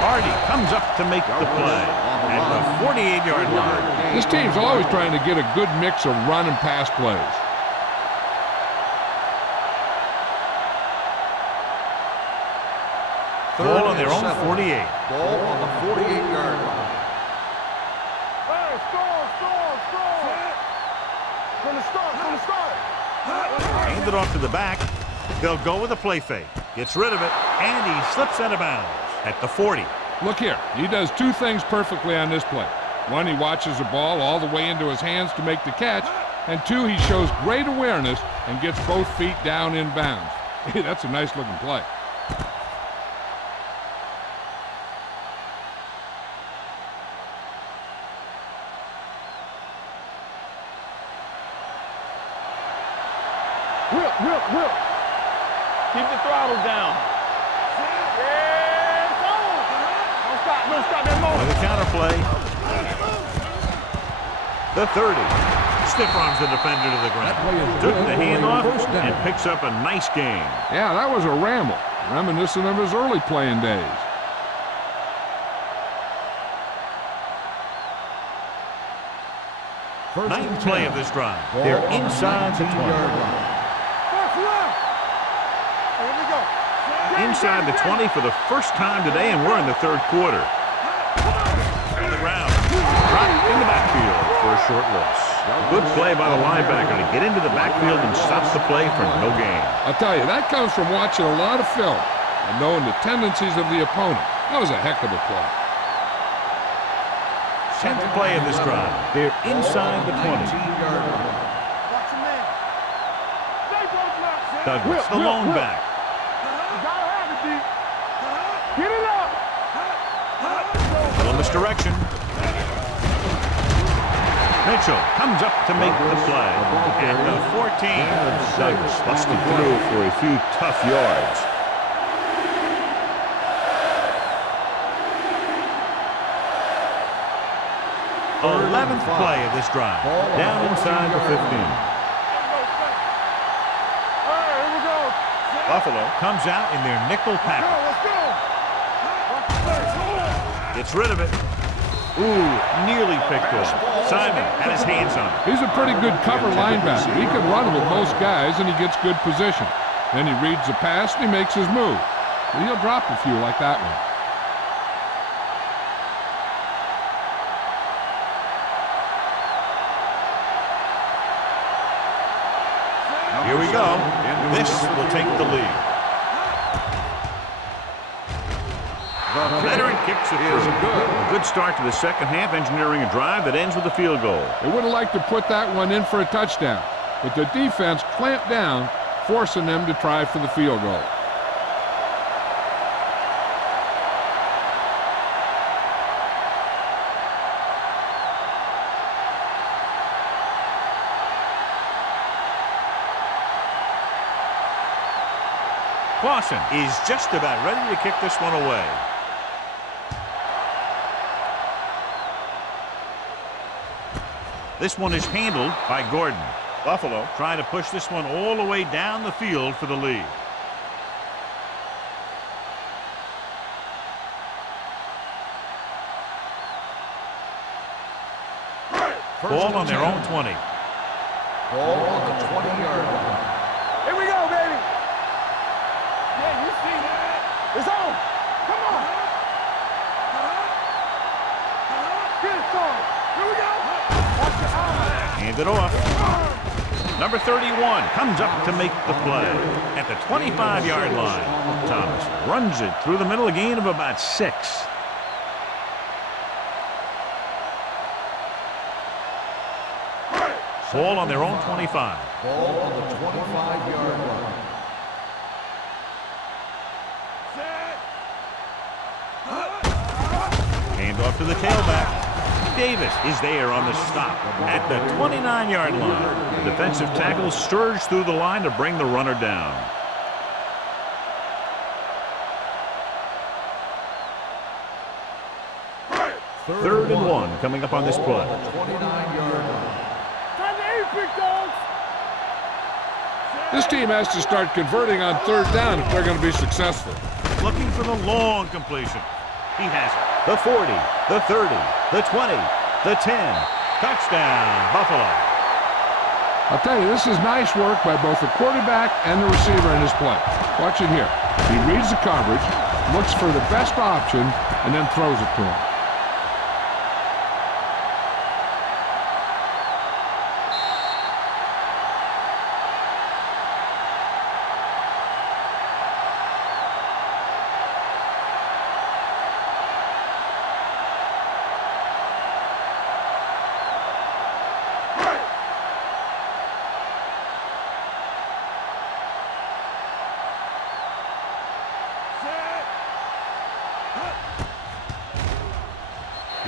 Hardy comes up to make the play at the 48-yard line. This team's always trying to get a good mix of run and pass plays. Ball on their own 48. Ball on the 48-yard line. Hand it off to the back. They'll go with a play fake. Gets rid of it, and he slips out of bounds at the 40. Look here, he does two things perfectly on this play. One, he watches the ball all the way into his hands to make the catch, and two, he shows great awareness and gets both feet down in bounds. Hey, that's a nice looking play. Whip. Keep the throttle down. Yeah, it's on. Don't stop that motion. With a counter play. The 30. Stiff arms the defender to the ground. Took the handoff and picks up a nice gain. Yeah, that was a ramble, reminiscent of his early playing days. Ninth play of this drive. They're inside the 20. Inside the 20 for the first time today, and we're in the third quarter. On the ground. Right in the backfield for a short loss. Good play by the linebacker to get into the backfield and stop the play for no gain. I'll tell you, that comes from watching a lot of film and knowing the tendencies of the opponent. That was a heck of a play. 10th play of this drive. They're inside the 20. Douglas, the lone back. Get it up. Little misdirection. Mitchell comes up to make the play. At the 14. Douglas busted through for a few tough yards. The 11th play of this drive. Down inside the 15. Buffalo comes out in their nickel package. Gets rid of it. Ooh, nearly picked off. Simon had his hands on it. He's a pretty good cover linebacker. He can run with most guys, and he gets good position. Then he reads the pass, and he makes his move. But he'll drop a few like that one. Here we go. This will take the lead. The veteran kicks it through. A good start to the second half, engineering a drive that ends with a field goal. They would have liked to put that one in for a touchdown, but the defense clamped down, forcing them to try for the field goal. Clausen is just about ready to kick this one away. This one is handled by Gordon. Buffalo trying to push this one all the way down the field for the lead. Ball on their own 20. Ball on the 20-yard line. Here we go, baby. Yeah, you see that? It's on. Come on. Get it started. Here we go. Watch your eyes. Hand it off. Number 31 comes up to make the play. At the 25-yard line, Thomas runs it through the middle, a gain of about 6. Ball on their own 25. Ball on the 25-yard line. Hand off to the tailback. Davis is there on the stop at the 29-yard line. The defensive tackle surged through the line to bring the runner down. Third and 1 coming up on this play. 29-yard line. Time to eat, big dogs. This team has to start converting on third down if they're going to be successful. Looking for the long completion. He has it. The 40, the 30, the 20, the 10. Touchdown, Buffalo. I'll tell you, this is nice work by both the quarterback and the receiver in this play. Watch it here. He reads the coverage, looks for the best option, and then throws it to him.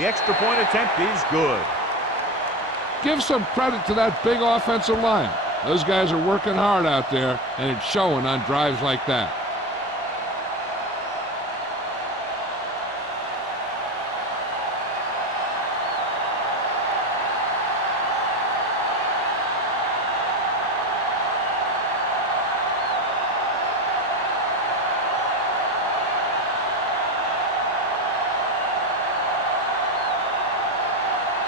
The extra point attempt is good. Give some credit to that big offensive line. Those guys are working hard out there, and it's showing on drives like that.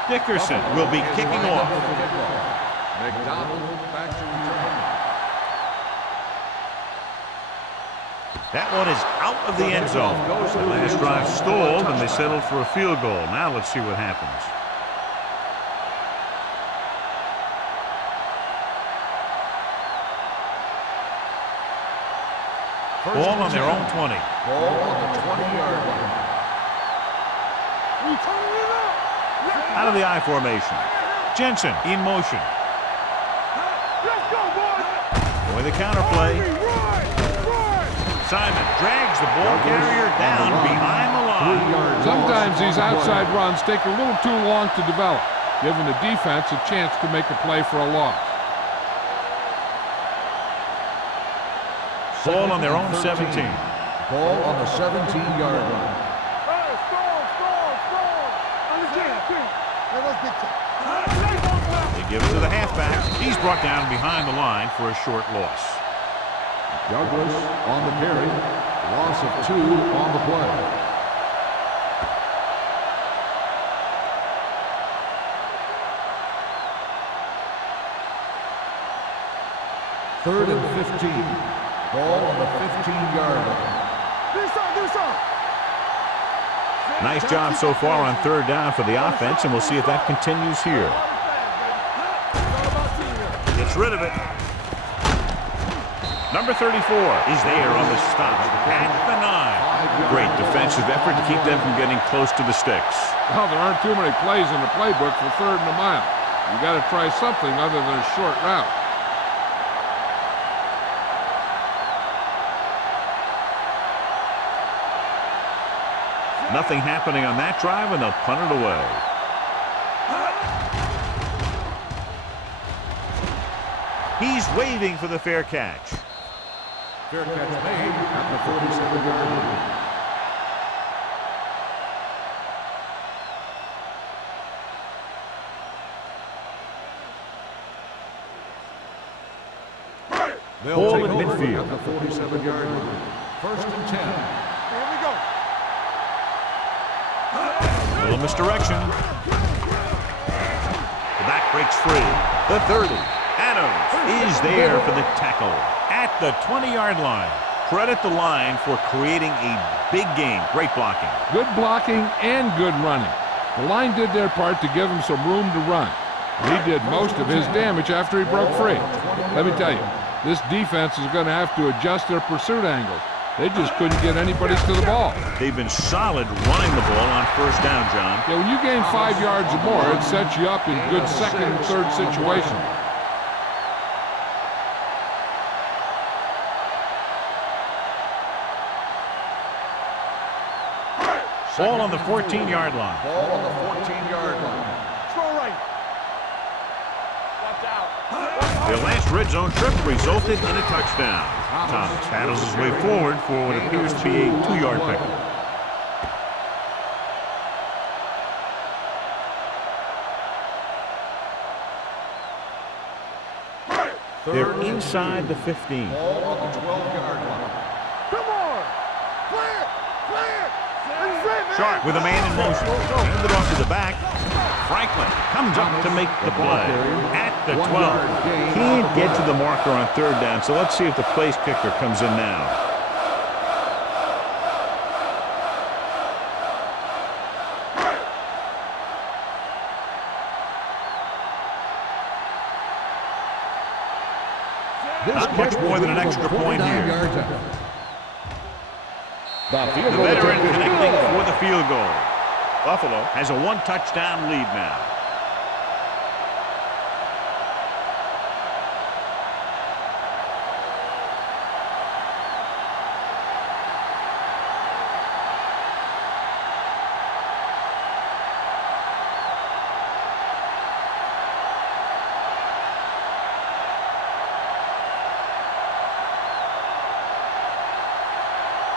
Dickerson will be kicking off. McDonald back to return. That one is out of the end zone. The last drive stalled, and they settled for a field goal. Now let's see what happens. Ball on their own 20. Ball on the 20-yard line. Out of the I formation. Jensen in motion. Let's go, boys. Boy, the counterplay. Simon drags the ball carrier down behind the line. Sometimes these outside runs take a little too long to develop, giving the defense a chance to make a play for a loss. Ball on their own 17. Ball on the 17-yard line. They give it to the halfback. He's brought down behind the line for a short loss. Douglas on the carry. Loss of 2 on the play. Third and 15. Ball on the 15-yard line. Nice job so far on third down for the offense, and we'll see if that continues here. Gets rid of it. Number 34 is there on the stop at the 9. Great defensive effort to keep them from getting close to the sticks. Well, there aren't too many plays in the playbook for third and a mile. You got to try something other than a short route. Nothing happening on that drive, and they'll punt it away. He's waving for the fair catch. Fair catch made at the 47-yard line. They'll take over midfield. at the 47-yard line. First and 10. Here we go. Little misdirection. The back breaks free. The 30. Adams is there for the tackle at the 20-yard line. Credit the line for creating a big game. Great blocking. Good blocking and good running. The line did their part to give him some room to run. He did most of his damage after he broke free. Let me tell you, this defense is going to have to adjust their pursuit angles. They just couldn't get anybody to the ball. They've been solid running the ball on first down, John. Yeah, when you gain 5 yards or more, it sets you up in good second and third situations. Ball on the 14-yard line. Ball on the 14-yard line. Throw right. Watch out. Their last red zone trip resulted in a touchdown. Thomas battles his way forward for what appears to be a 2-yard pickup. They're inside the 15. Ball on the 12-yard line. Come on. Clear. Clear. Sharp with a man in motion. Handed it off to the back. Franklin comes up to make the play at the 12. Can't get to the marker on third down, so let's see if the place kicker comes in now. Not much more than an extra point here. The veteran connecting for the field goal. Buffalo has a 1-touchdown lead now.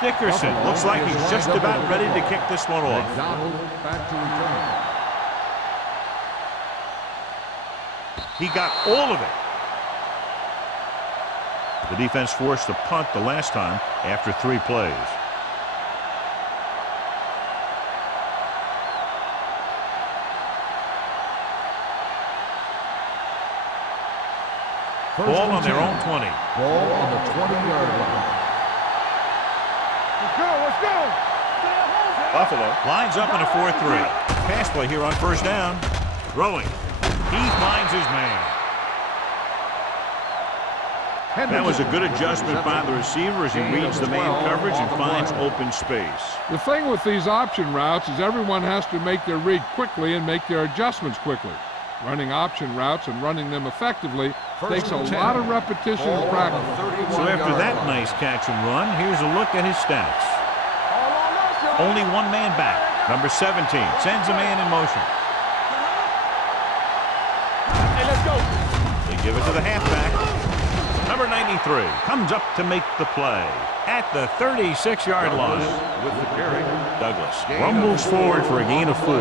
Dickerson looks like he's just about ready to kick this one off. McDonald back to return. He got all of it. The defense forced a punt the last time after 3 plays. Ball on their own 20. Ball on the 20-yard line. Let's go, let's go. Buffalo lines up in a 4-3. Pass play here on first down. Throwing. He finds his man. That was a good adjustment by the receiver as he reads the man coverage and finds open space. The thing with these option routes is everyone has to make their read quickly and make their adjustments quickly. Running option routes and running them effectively takes a lot of repetition and practice. So after that nice catch and run, here's a look at his stats. Only one man back. Number 17 sends a man in motion. Hey, let's go. They give it to the halfback. Number 93 comes up to make the play at the 36-yard line. With the carry. Douglas rumbles forward for a gain of 4.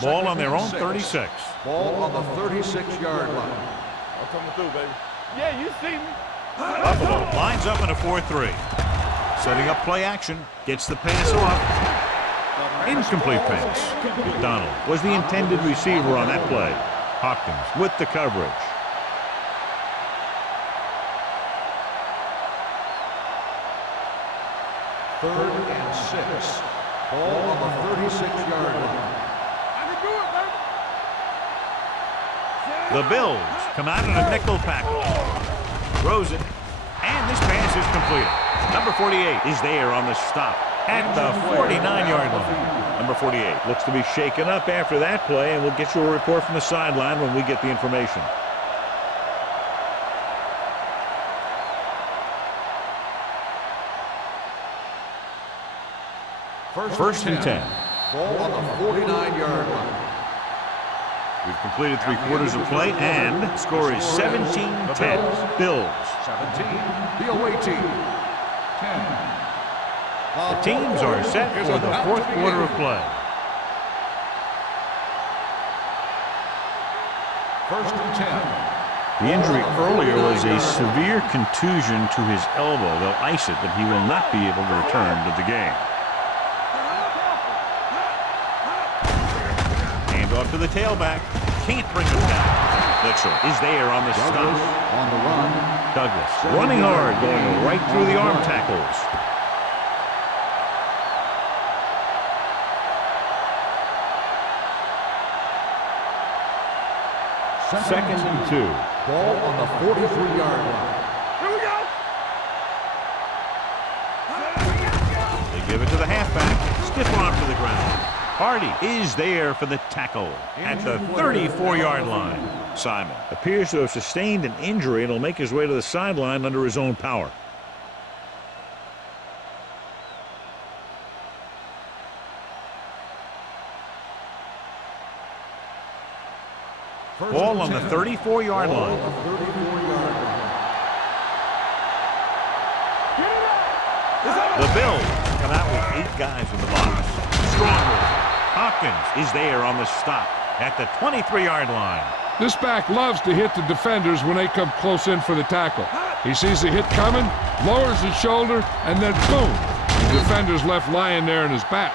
Ball on their own 36. Ball on the 36-yard line. I'm coming through, baby. Yeah, you see me. Buffalo lines up in a 4-3. Setting up play action. Gets the pass off. Incomplete pass. McDonald was the intended receiver on that play. Hopkins with the coverage. Third and 6. Ball on the 36-yard line. The Bills come out in a nickel package. Throws it. And this pass is completed. Number 48 is there on the stop at the 49-yard line. Number 48 looks to be shaken up after that play, and we'll get you a report from the sideline when we get the information. First and 10. Ball on the 49-yard line. We've completed 3/4 of play, and the score is 17-10. Bills. 17, the away team. 10. The teams are set for the 4th quarter of play. First and 10. The injury earlier was a severe contusion to his elbow. They'll ice it, but he will not be able to return to the game. Hand off to the tailback. Can't bring him down. Mitchell is there on the stop. On the run. Douglas running hard, going right through the arm tackles. Second and 2. Ball on the 43-yard line. Here we go. They give it to the halfback. Stiff arm to the ground. Hardy is there for the tackle at the 34-yard line. Simon appears to have sustained an injury and will make his way to the sideline under his own power. Ball on the 34-yard line. The Bills come out with 8 guys in the box. Strong. Hopkins is there on the stop at the 23-yard line. This back loves to hit the defenders when they come close in for the tackle. He sees the hit coming, lowers his shoulder, and then boom, the defender's left lying there in his back.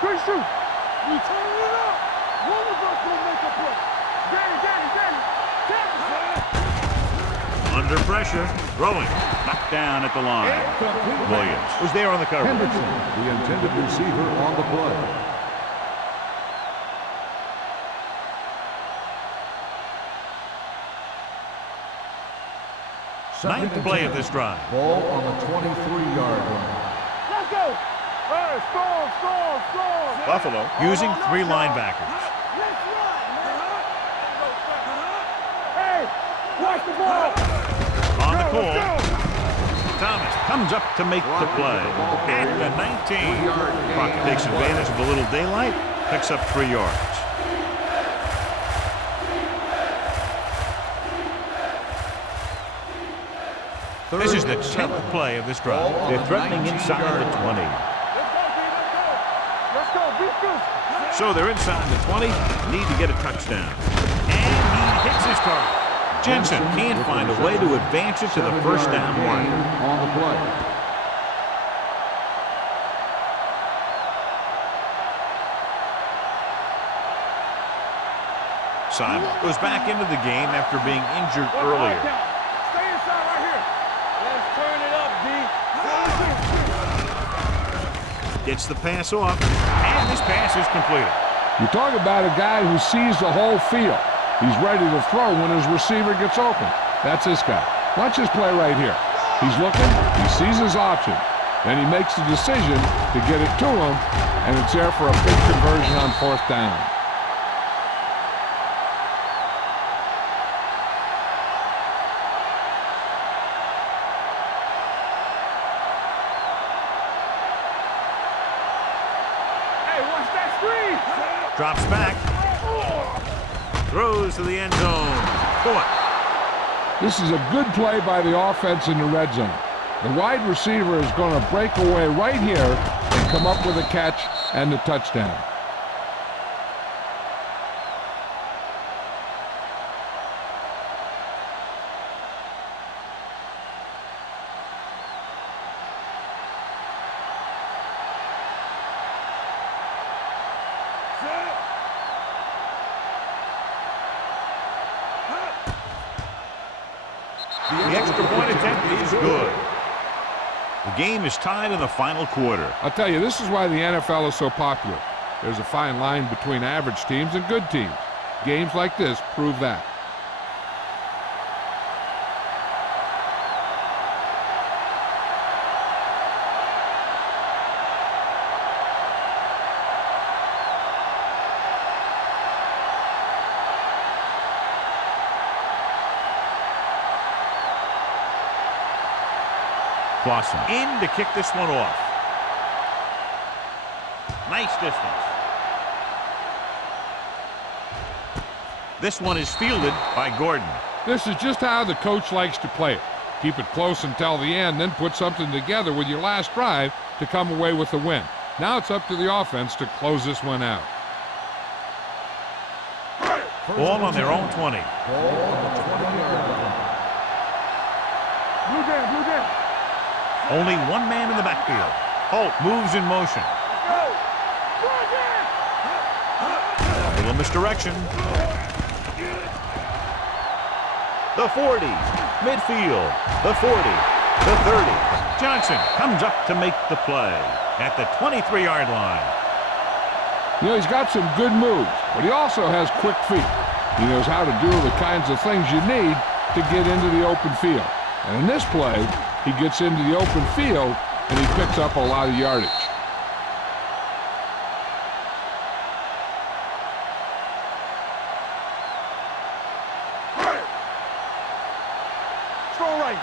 Christian, we turn it up. One of us will make a play. Danny. Under pressure, throwing, knocked down at the line. Williams was there on the coverage. Henderson, the intended receiver on the play. Ninth play of this drive. Ball on the 23-yard line. Let's go. Hey, score. Buffalo using 3 linebackers. Let's run, man. Hey, watch the ball. On the call. Thomas comes up to make the play. At the 19. Crockett takes advantage of a little daylight, picks up 3 yards. This is the 10th play of this drive. They're threatening inside the 20. Let's go, beat this. So they're inside the 20, need to get a touchdown. And he hits his target. Jensen can't find a way to advance it to the first down line. On the play. Simon goes back into the game after being injured earlier. Stay inside right here. Let's turn it up, D. Gets the pass off, and this pass is completed. You talk about a guy who sees the whole field. He's ready to throw when his receiver gets open. That's this guy. Watch this play right here. He's looking, he sees his option. Then he makes the decision to get it to him, and it's there for a big conversion on 4th down. Hey, watch that screen. Drops back. Throws to the end zone. Caught. This is a good play by the offense in the red zone. The wide receiver is going to break away right here and come up with a catch and the touchdown. The extra point attempt is good. The game is tied in the final quarter. I'll tell you, this is why the NFL is so popular. There's a fine line between average teams and good teams. Games like this prove that. Clausen in to kick this one off. Nice distance. This one is fielded by Gordon. This is just how the coach likes to play it. Keep it close until the end, then put something together with your last drive to come away with the win. Now it's up to the offense to close this one out. Ball on their own 20. Ball on the 20-yard line. Blue down, blue down. Only one man in the backfield. Holt moves in motion. Go. Blue down. Little misdirection. The 40. Midfield. The 40. The 30. Johnson comes up to make the play at the 23-yard line. You know, he's got some good moves, but he also has quick feet. He knows how to do the kinds of things you need to get into the open field. And in this play, he gets into the open field, and he picks up a lot of yardage. Strong right.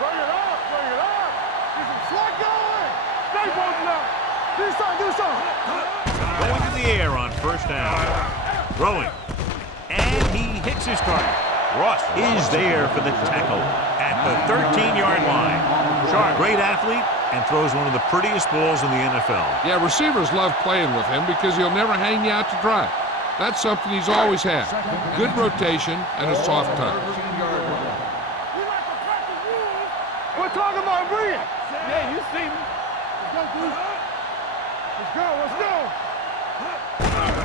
Bring it up, bring it up. Get some slack going. Stay bolting up. Do something. Going to the air on first down. Throwing. And he hits his target. Ross is there for the tackle at the 13-yard line. Sharp, great athlete, and throws one of the prettiest balls in the NFL. Yeah, receivers love playing with him because he'll never hang you out to dry. That's something he's always had. Good rotation and a soft touch. 13-yard line. We like to practice rules. We're talking about bring it. Yeah, you see me. Let's go, dude. Let's go, let's go.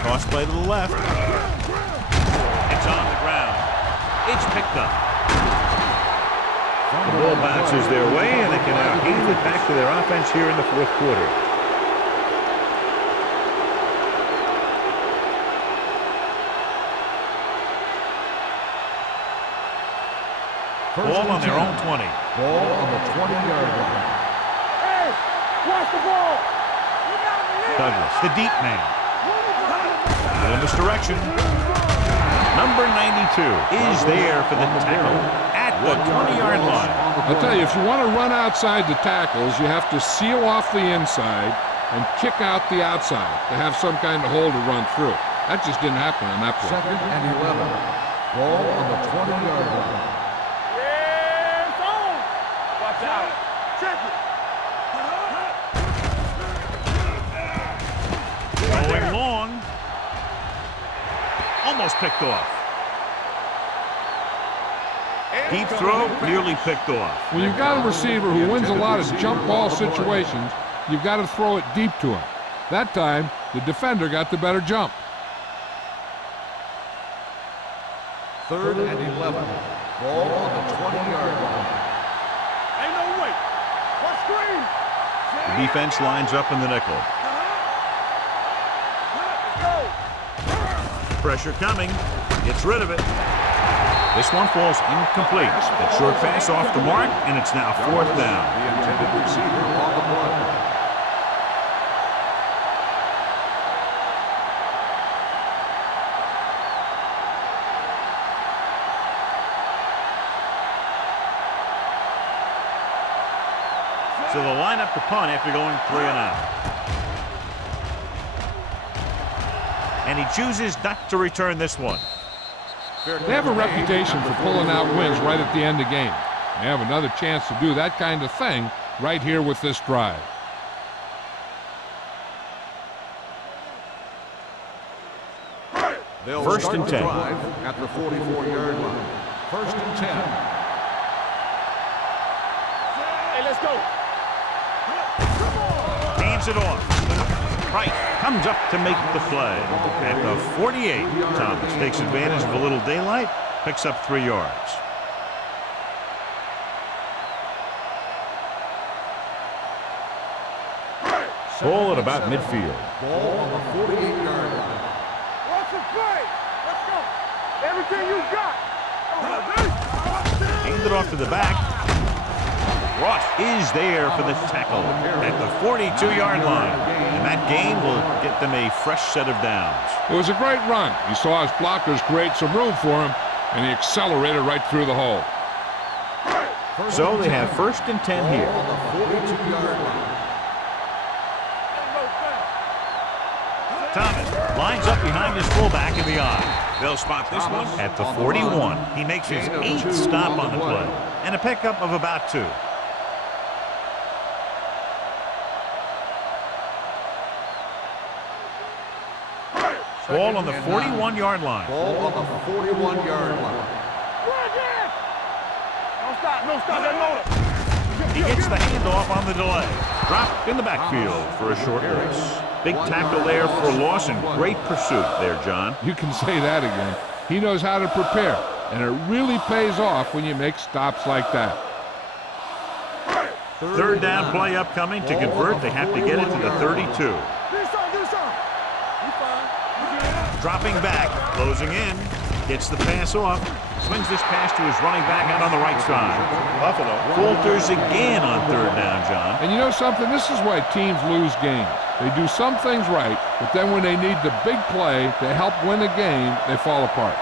Cross play to the left. It's on the ground. It's picked up. The ball bounces their way, and they can now hand it back to their offense here in the fourth quarter. Ball on their own 20. Ball on the 20-yard line. Hey, watch the ball. Douglas, the deep man. In this direction. Number 92 is there for the tackle at the 20-yard line. I'll tell you, if you want to run outside the tackles, you have to seal off the inside and kick out the outside to have some kind of hole to run through. That just didn't happen on that play. 2nd and 11. Ball on the 20-yard line. Yeah, it's on. Watch out. Check it. Going long. Almost picked off. Deep throw, nearly picked off. When you've got a receiver who wins a lot of jump ball situations, you've got to throw it deep to him. That time, the defender got the better jump. 3rd and 11. Ball on the 20-yard line. Ain't no way. What screen? The defense lines up in the nickel. Pressure coming. Gets rid of it. This one falls incomplete. The short pass off the mark, and it's now 4th down. The intended receiver on the play. So they'll line up the punt after going 3 and out. And he chooses not to return this one. They have a reputation for pulling out wins right at the end of games. They have another chance to do that kind of thing right here with this drive. They'll 1st and 10. At the 44-yard line. 1st and 10. Hey, let's go. Hands it off. Price comes up to make the play. At the 48, Thomas takes advantage of a little daylight, picks up 3 yards. Ball at about midfield. Ball on the 48-yard line. Watch the play. Let's go. Everything you got. Hand it off to the back. Ross is there for the tackle at the 42-yard line. And that gain will get them a fresh set of downs. It was a great run. He saw his blockers create some room for him, and he accelerated right through the hole. So they have 1st and 10 here. On the 42-yard line. Thomas lines up behind his fullback in the eye. They'll spot this one at the 41. He makes his 8th stop on the play and a pickup of about 2. Ball on the 41-yard line. Ball on the 41-yard line. Don't stop. No stop that motor. He gets the handoff on the delay. Drop in the backfield for a short race. Big tackle there for loss and great pursuit there, John. You can say that again. He knows how to prepare, and it really pays off when you make stops like that. 3rd down play upcoming. To convert, they have to get it to the 32. Do something. You fine. Dropping back, closing in, gets the pass off, swings this pass to his running back out on the right side. Buffalo falters again on 3rd down, John. And you know something? This is why teams lose games. They do some things right, but then when they need the big play to help win a game, they fall apart.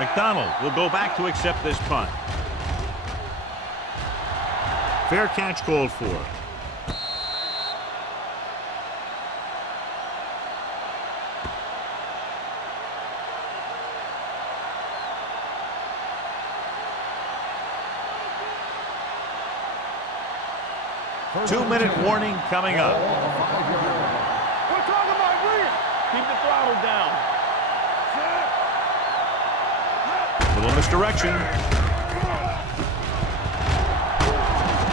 McDonald will go back to accept this punt. Fair catch called for. Two-minute warning coming up. We're talking about Williams. Keep the throttle down. Little misdirection.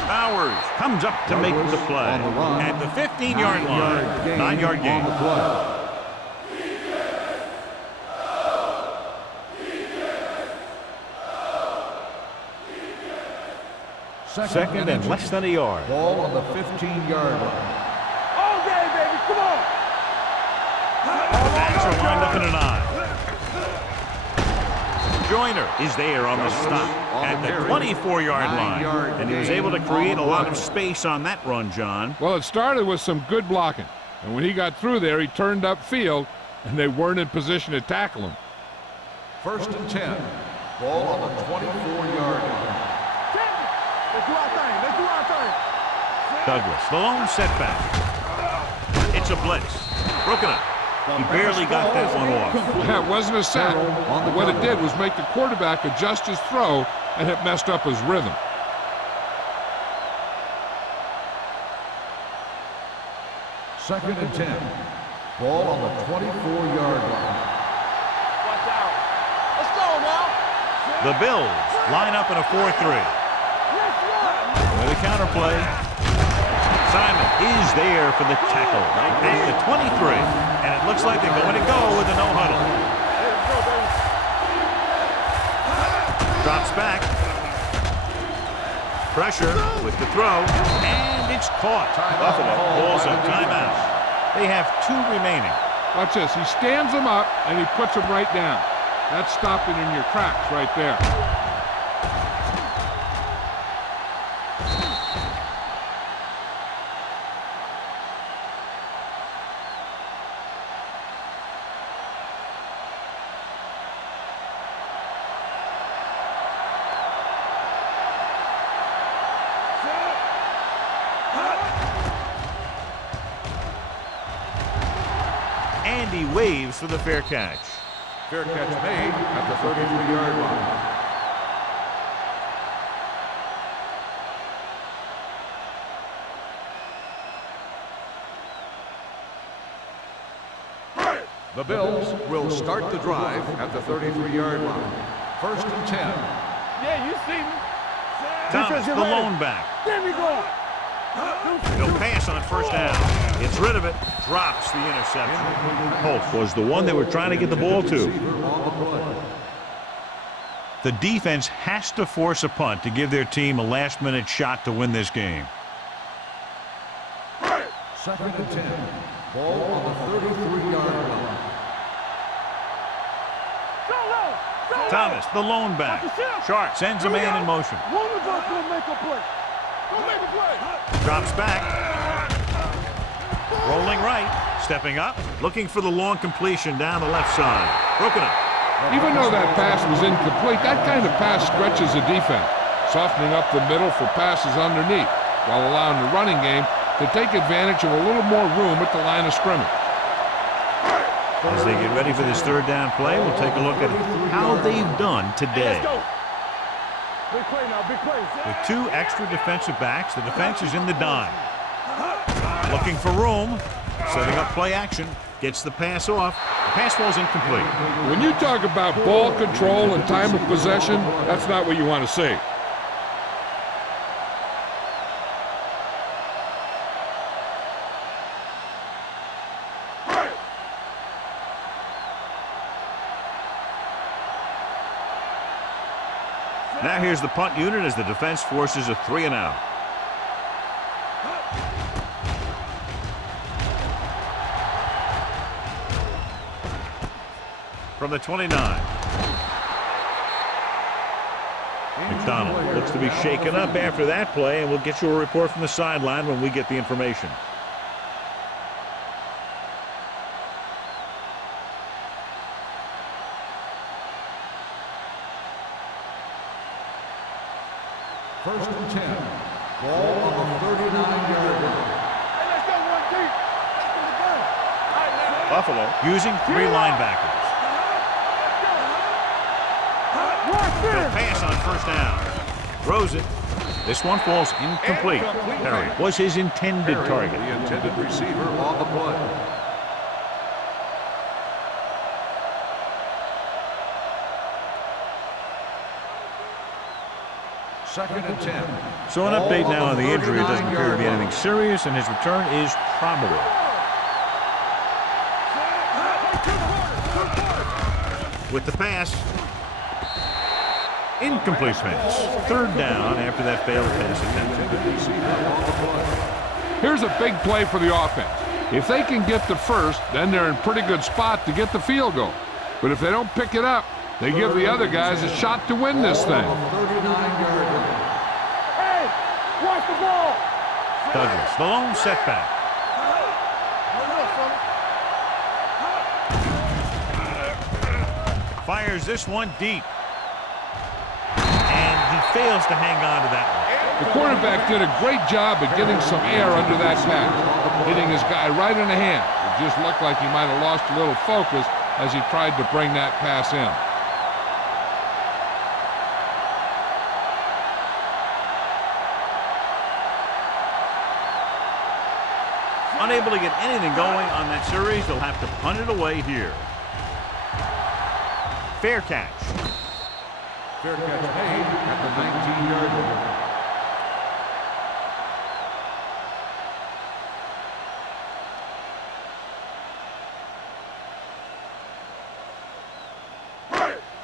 Bowers comes up to make the play at the 15-yard line. 9-yard gain. Second and less than a yard. Ball on the 15-yard line. All day, baby. Come on. The backs are lined up in an eye. Joyner is there on the stop at the 24-yard line. And he was able to create a lot of space on that run, John. Well, it started with some good blocking. And when he got through there, he turned upfield, and they weren't in position to tackle him. 1st and 10. Ball on the 24-yard line. Let's do our thing. Let's do our thing. Douglas, the lone setback. It's a blitz. Broken up. He barely got that one off. That wasn't a sack. What it did was make the quarterback adjust his throw, and it messed up his rhythm. 2nd and 10. Ball on the 24-yard line. Watch out. Let's go now. The Bills line up in a 4-3. With a counterplay. Simon is there for the tackle at the 23. And it looks like they're going to go with a no-huddle. Drops back. Pressure with the throw. And it's caught. Buffalo calls a timeout. They have 2 remaining. Watch this. He stands them up, and he puts them right down. That's stopping in your tracks right there. And he waves for the fair catch. Fair catch made at the 33-yard line. The Bills will start the drive at the 33-yard line. 1st and 10. Yeah, you see me. Thomas, the lone back. There we go. No pass on 1st down. Gets rid of it. Drops the interception. Holt was the one they were trying to get the ball to. The defense has to force a punt to give their team a last-minute shot to win this game. 2nd and 10. Ball on the 33-yard line. Thomas, the lone back. Sharp sends a man in motion. One of us will make a play. Go make a play. Drops back. Rolling right. Stepping up. Looking for the long completion down the left side. Broken up. Even though that pass was incomplete, that kind of pass stretches the defense, softening up the middle for passes underneath, while allowing the running game to take advantage of a little more room at the line of scrimmage. As they get ready for this 3rd down play, we'll take a look at how they've done today. Let's go. Big play now, big play. With 2 extra defensive backs, the defense is in the dime. Looking for room, setting up play action, gets the pass off. The pass falls incomplete. When you talk about ball control and time of possession, that's not what you want to see. Now here's the punt unit as the defense forces a 3-and-out. From the 29. McDonald looks to be shaken up after that play, and we'll get you a report from the sideline when we get the information. First and 10. Ball on the 39-yard line. Hey, let's go one deep. Let's go again. All right, now. Buffalo using 3 linebackers. They'll pass on 1st down. Throws it. This one falls incomplete. Perry was his intended target. The intended receiver on the play. Second and 10. So an update now on the injury. It doesn't appear to be anything serious, and his return is probable. With the pass. Incomplete pass. 3rd down after that failed pass attempt. Here's a big play for the offense. If they can get the first, then they're in pretty good spot to get the field goal. But if they don't pick it up, they give the other guys a shot to win this thing. Hey, watch the ball. Douglas, the lone setback. Fires this one deep. And he fails to hang on to that one. The quarterback did a great job of getting some air under that pass, hitting his guy right in the hand. It just looked like he might have lost a little focus as he tried to bring that pass in. Unable to get anything going on that series, they'll have to punt it away here. Fair catch. Fair catch made at the 19-yard line.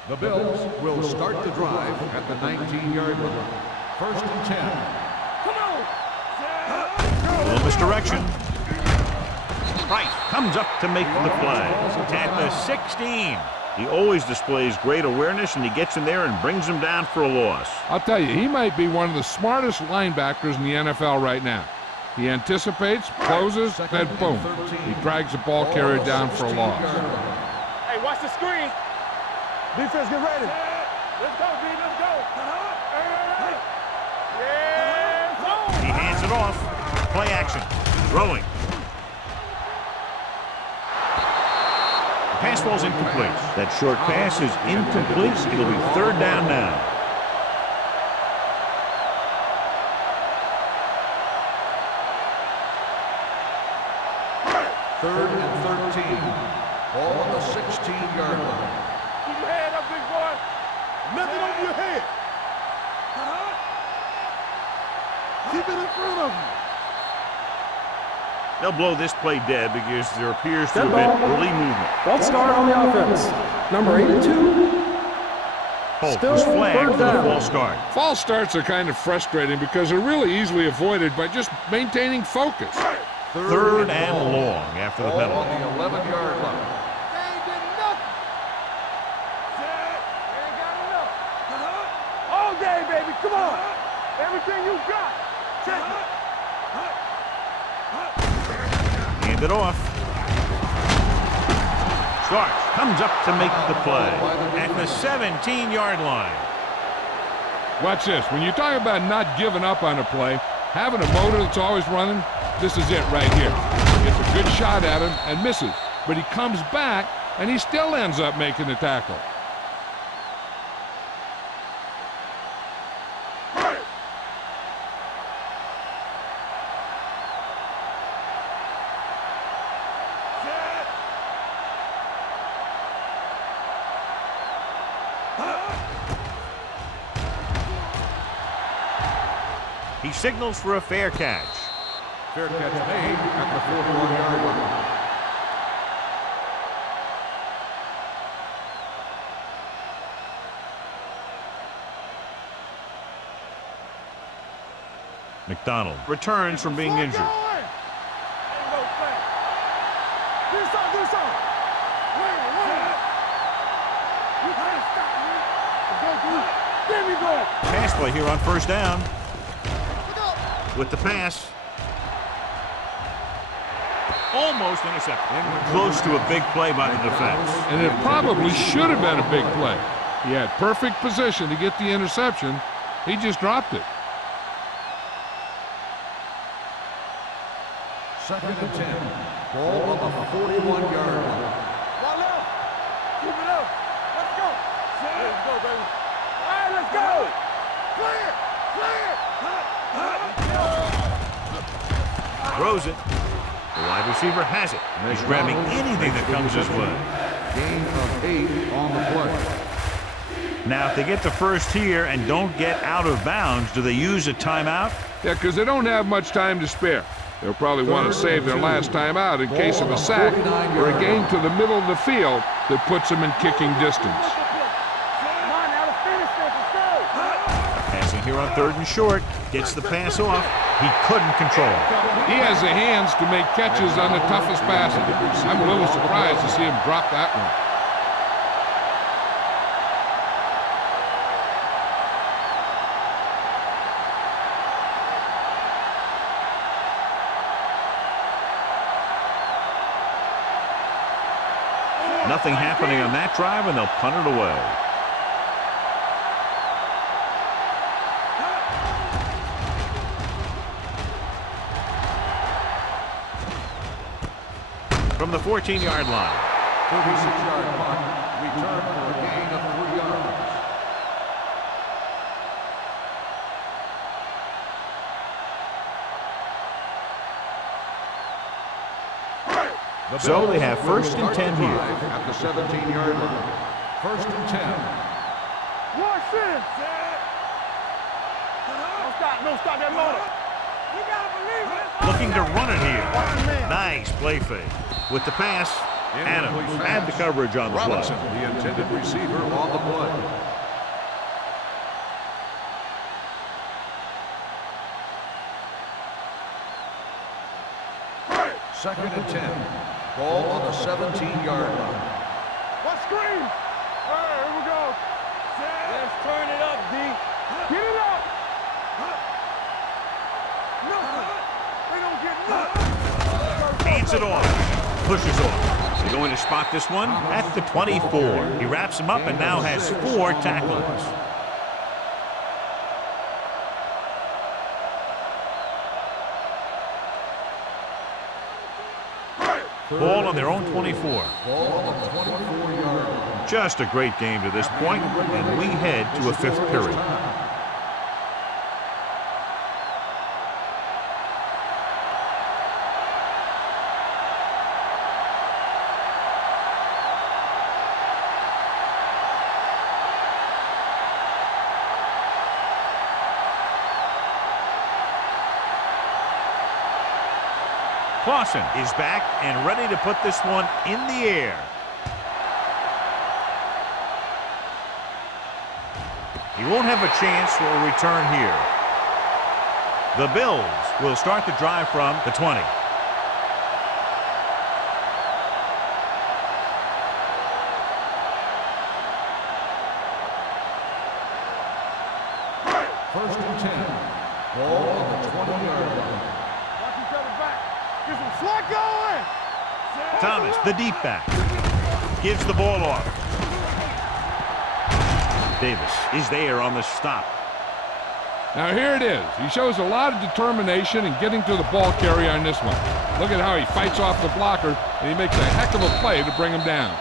The Bills will start the drive at the 19-yard line. 1st and 10. A little misdirection. Price comes up to make the play. At the 16. He always displays great awareness, and he gets in there and brings him down for a loss. I'll tell you, he might be one of the smartest linebackers in the NFL right now. He anticipates, closes, then boom. He drags the ball carrier down for a loss. Hey, watch the screen. Defense, get ready. Let's go, B. Let's go. Yeah. He hands it off. Play action. Throwing. The pass ball's incomplete. That short pass is incomplete. It'll be 3rd down now. Third and 13. Ball on the 16-yard line. Keep your head up, big boy. Nothing over your head. Keep it in front of you. They'll blow this play dead because there appears to have been early movement. False start on the offense. Number 82. Holt Still was flagged third for the down. false start. False starts are kind of frustrating because they're really easily avoided by just maintaining focus. 3rd and long after the Ball penalty. on the 11-yard line. They ain't getting nothing. They ain't got enough. All day, baby. Come on. Everything you got. Check it. Hand it off. Starks comes up to make the play at the 17-yard line. Watch this. When you talk about not giving up on a play, having a motor that's always running, this is it right here. He gets a good shot at him and misses. But he comes back, and he still ends up making the tackle. He signals for a fair catch. Fair catch made at the 41-yard line. McDonald returns from being injured. Ain't no thing. Do something, do something. Wait. You can't stop me. Go through. There we go. Pass play here on 1st down. With the pass. Almost intercepted. Close to a big play by the defense. And it probably should have been a big play. He had perfect position to get the interception. He just dropped it. 2nd and 10. Ball on the 41-yard line. One left. Keep it up. Let's go. Let's go, baby. All right, let's go. Clear. Throws it. The wide receiver has it. He's grabbing anything that comes his way. Gain of 8 on the play. Now, if they get the first here and don't get out of bounds, do they use a timeout? Yeah, because they don't have much time to spare. They'll probably want to save their last time out in case of a sack or a gain to the middle of the field that puts them in kicking distance. Come on, now let's finish this. Let's go. Passing here on 3rd and short. Gets the pass off. He couldn't control it. He has the hands to make catches on the toughest passes. I'm a little surprised to see him drop that one. Nothing happening on that drive, and they'll punt it away. From the 14-yard line. 36-yard punt, return for a gain of 3 yards. So they have 1st and 10 here. At the 17-yard line. 1st and 10. Watch this. No stop that motor. You gotta believe it. Looking to run it here. Nice play fake. With the pass, Adams had the coverage on the play. Robinson, the intended receiver, on the play. Second and 10. Ball on the 17-yard line. What screen? All right, here we go. Let's turn it up, D. Get it up. No. They don't get nothing. Hands it off. Pushes off. They're going to spot this one at the 24. He wraps him up and now has 4 tackles. Ball on their own 24. Ball on the 24-yard line. Just a great game to this point, and we head to a 5th period. Clausen is back and ready to put this one in the air. He won't have a chance for a return here. The Bills will start the drive from the 20. First and 10. Ball on the 20-yard line. Watch each other back. Get some slot going. Thomas, the deep back, gives the ball off. Davis is there on the stop. Now here it is. He shows a lot of determination in getting to the ball carrier on this one. Look at how he fights off the blocker, and he makes a heck of a play to bring him down.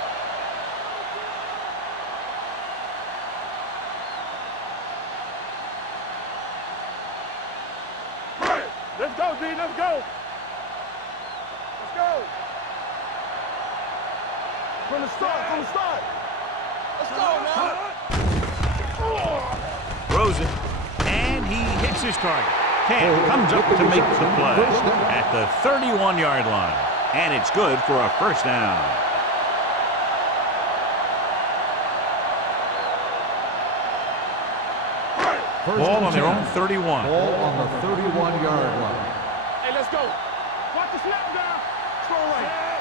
Let's go, D. Let's go. Let's go. From the start. From the start. Let's go, man. Throws it, and he hits his target. Camp comes up to make the play at the 31-yard line, and it's good for a first down. Ball on their own 31. Ball on the 31-yard line. Hey, let's go. Watch the snap down. Throw right.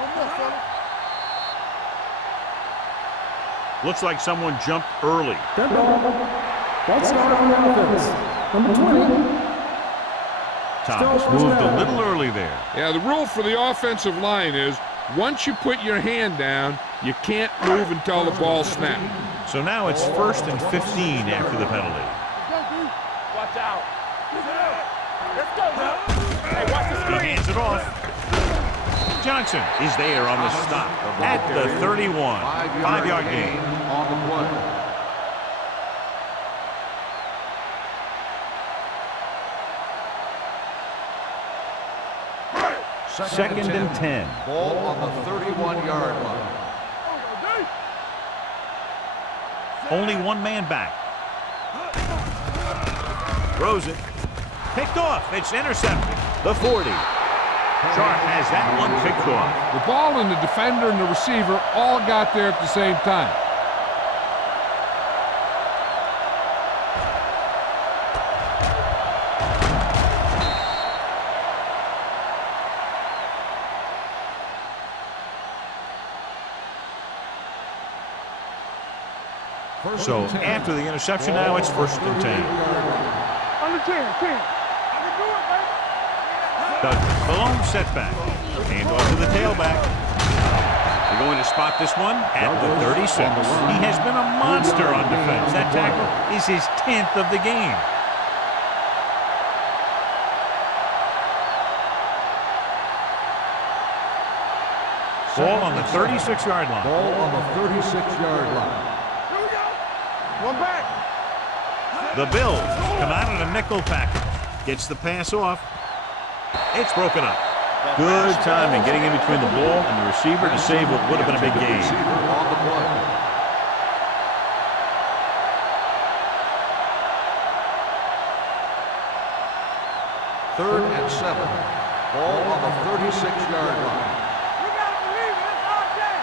One more, fella. Looks like someone jumped early. Dead ball. False start on the offense. Number 20. Thomas moved a little early there. Yeah, the rule for the offensive line is once you put your hand down, you can't move until the ball snaps. So now it's 1st and 15 after the penalty. Let's go, D. Watch out. Let's go, now. Hey, watch the He screen. hands it off. Johnson is there on the stop at the 31. 5-yard gain. On the play. Second and 10. Ball on the 31-yard line. Only one man back. Throws it. Picked off. It's intercepted. The 40. Sharp has that one picked off. The ball and the defender and the receiver all got there at the same time. So after the interception now, it's 1st and 10. Under 10. I can do it, baby. The lone setback. Hand off to the tailback. They're going to spot this one at the 36. He has been a monster on defense. That tackle is his 10th of the game. Ball on the 36-yard line. Ball on the 36-yard line. Here we go. One back. The Bills come out in a nickel package. Gets the pass off. It's broken up. Good timing getting in between the ball and the receiver to save what would have been a big gain. On the play. Third and 7. Ball on the 36-yard line. We gotta believe it. It's our day.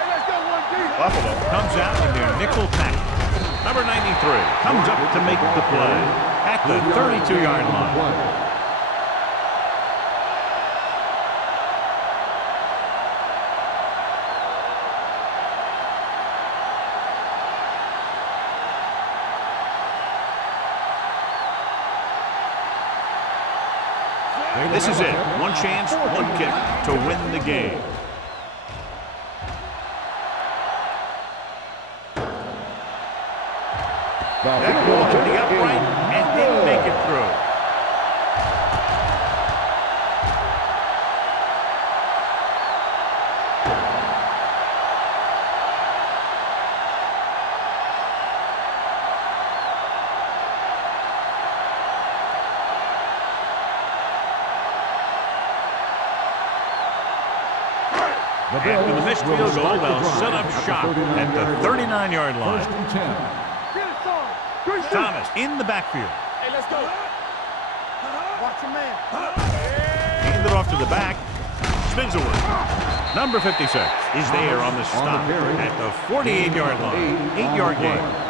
Hey, let's go one deep. Buffalo comes out in their nickel package. Number 93 comes up to make the play at the 32-yard line. This is it. One chance, one kick to win the game. That ball to the upright and didn't make it through. After the missed field goal, they'll set up shop at the 39-yard line. First and 10. Get it, son. Thomas in the backfield. Hey, let's go. Watch your man. Hand it off to the back. Spins away. Number 56 is there on the stop at the 48-yard line. 8-yard gain.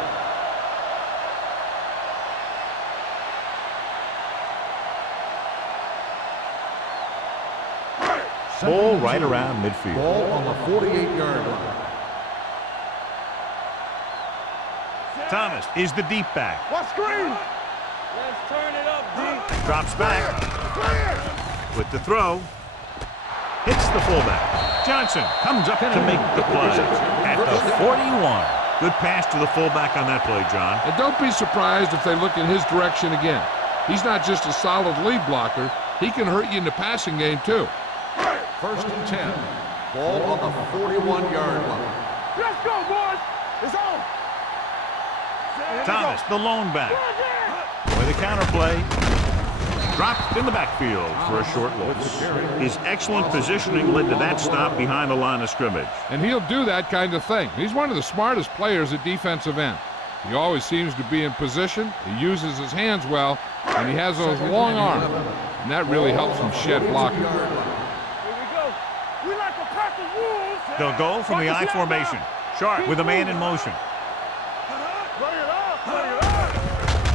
Ball right around midfield. Ball on the 48-yard line. Thomas is the deep back. What screen? Let's turn it up, D. Drops back. With the throw. Hits the fullback. Johnson comes up to make the play at the 41. Good pass to the fullback on that play, John. And don't be surprised if they look in his direction again. He's not just a solid lead blocker. He can hurt you in the passing game, too. First and 10. Ball on the 41-yard line. Let's go, boys. It's on. Thomas, the lone back. With a counterplay. Dropped in the backfield for a short loss. His excellent positioning led to that stop behind the line of scrimmage. And he'll do that kind of thing. He's one of the smartest players at defensive end. He always seems to be in position. He uses his hands well, and he has those long arms. And that really helps him shed blockers. We like a pack of wolves. They'll go from the I formation. Sharp with a man in motion. Bring it up. Bring it up.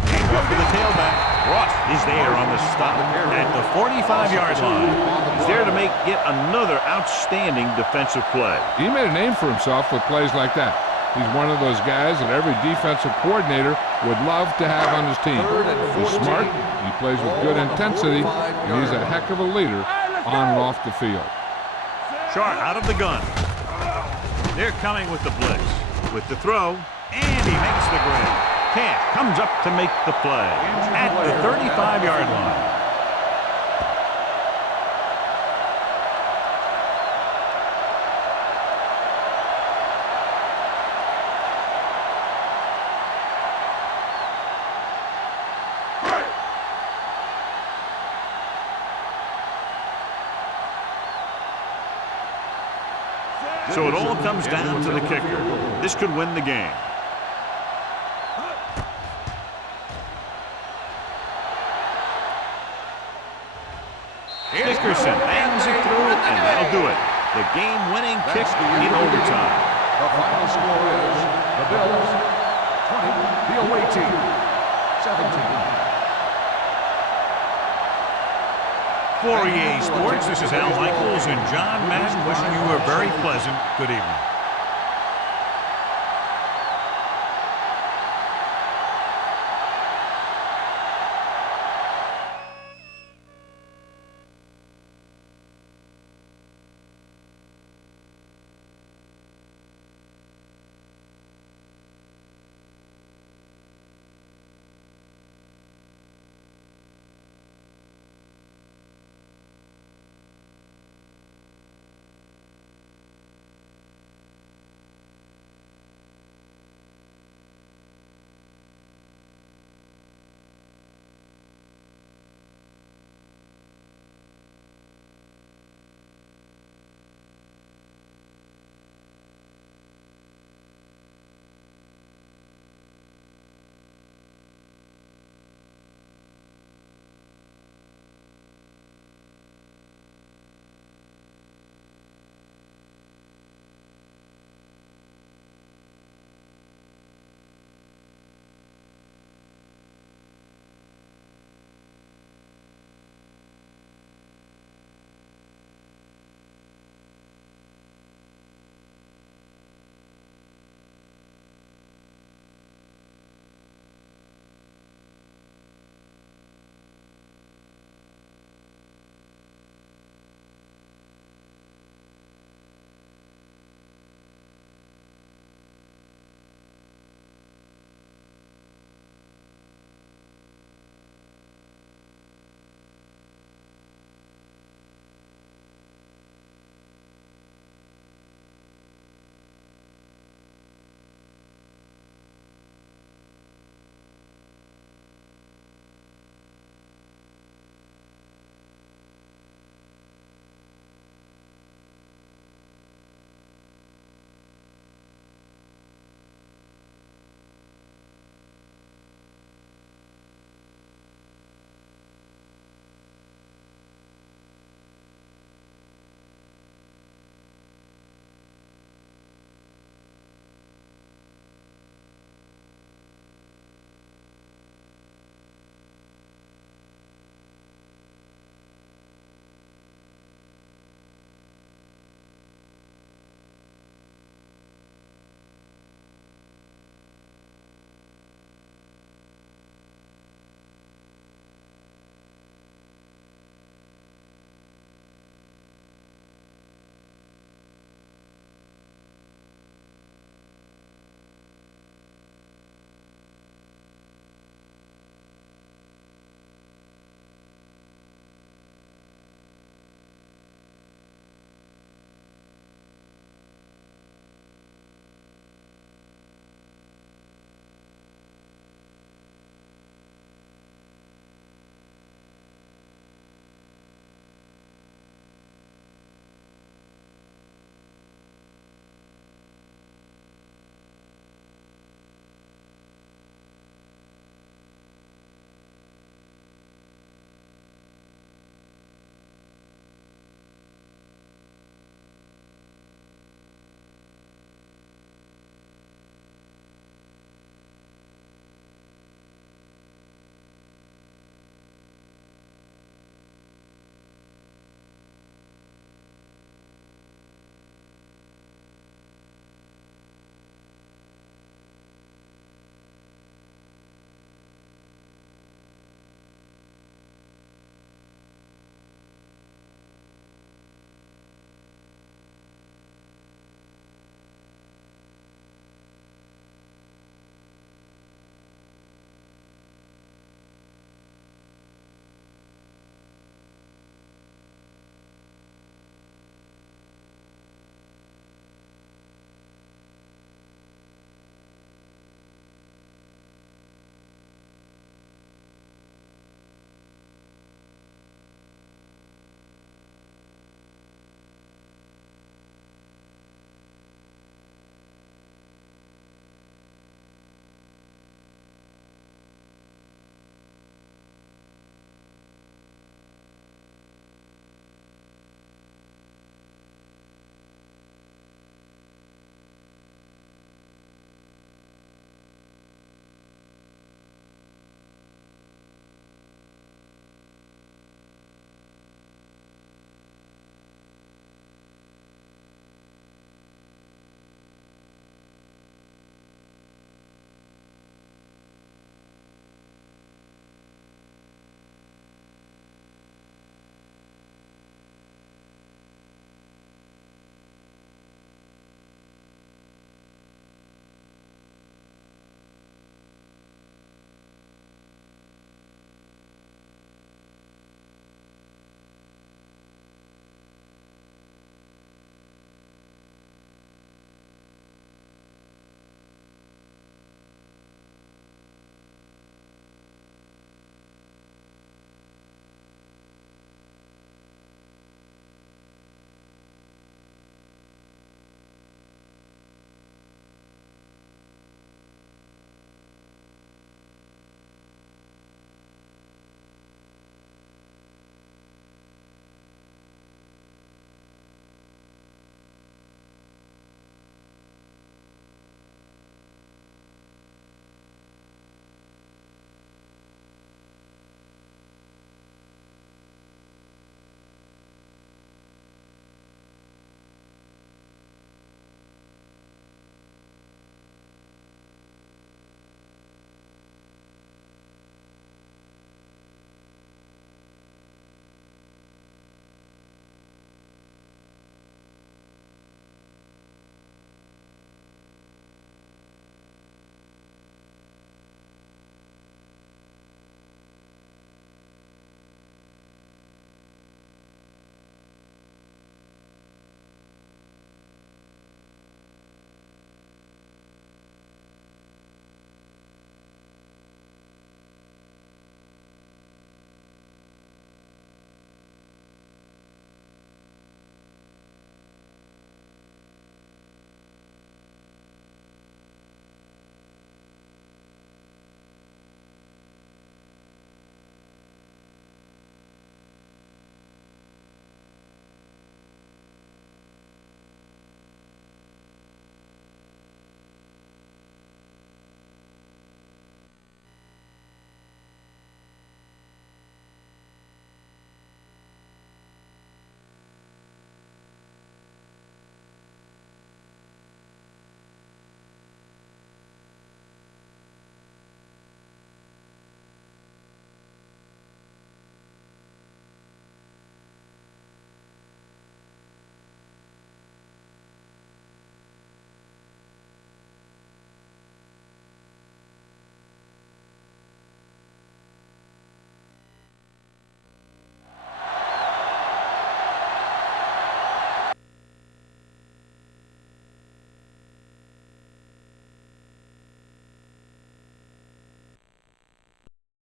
Hand off to the tailback. Ross is there on the stop at the 45-yard line. He's there to make yet another outstanding defensive play. He made a name for himself with plays like that. He's one of those guys that every defensive coordinator would love to have on his team. He's smart, he plays with good intensity, and he's a heck of a leader on and off the field. Sharp out of the gun. They're coming with the blitz. With the throw, and he makes the grab. Cash comes up to make the play at the 35-yard line. So it all comes down to the kicker. This could win the game. Dickerson bangs it through, and that'll do it. The game-winning kick in overtime. The final score is the Bills 20, the away team 17. For EA Sports, this is Al Michaels and John Madden wishing you a very pleasant good evening.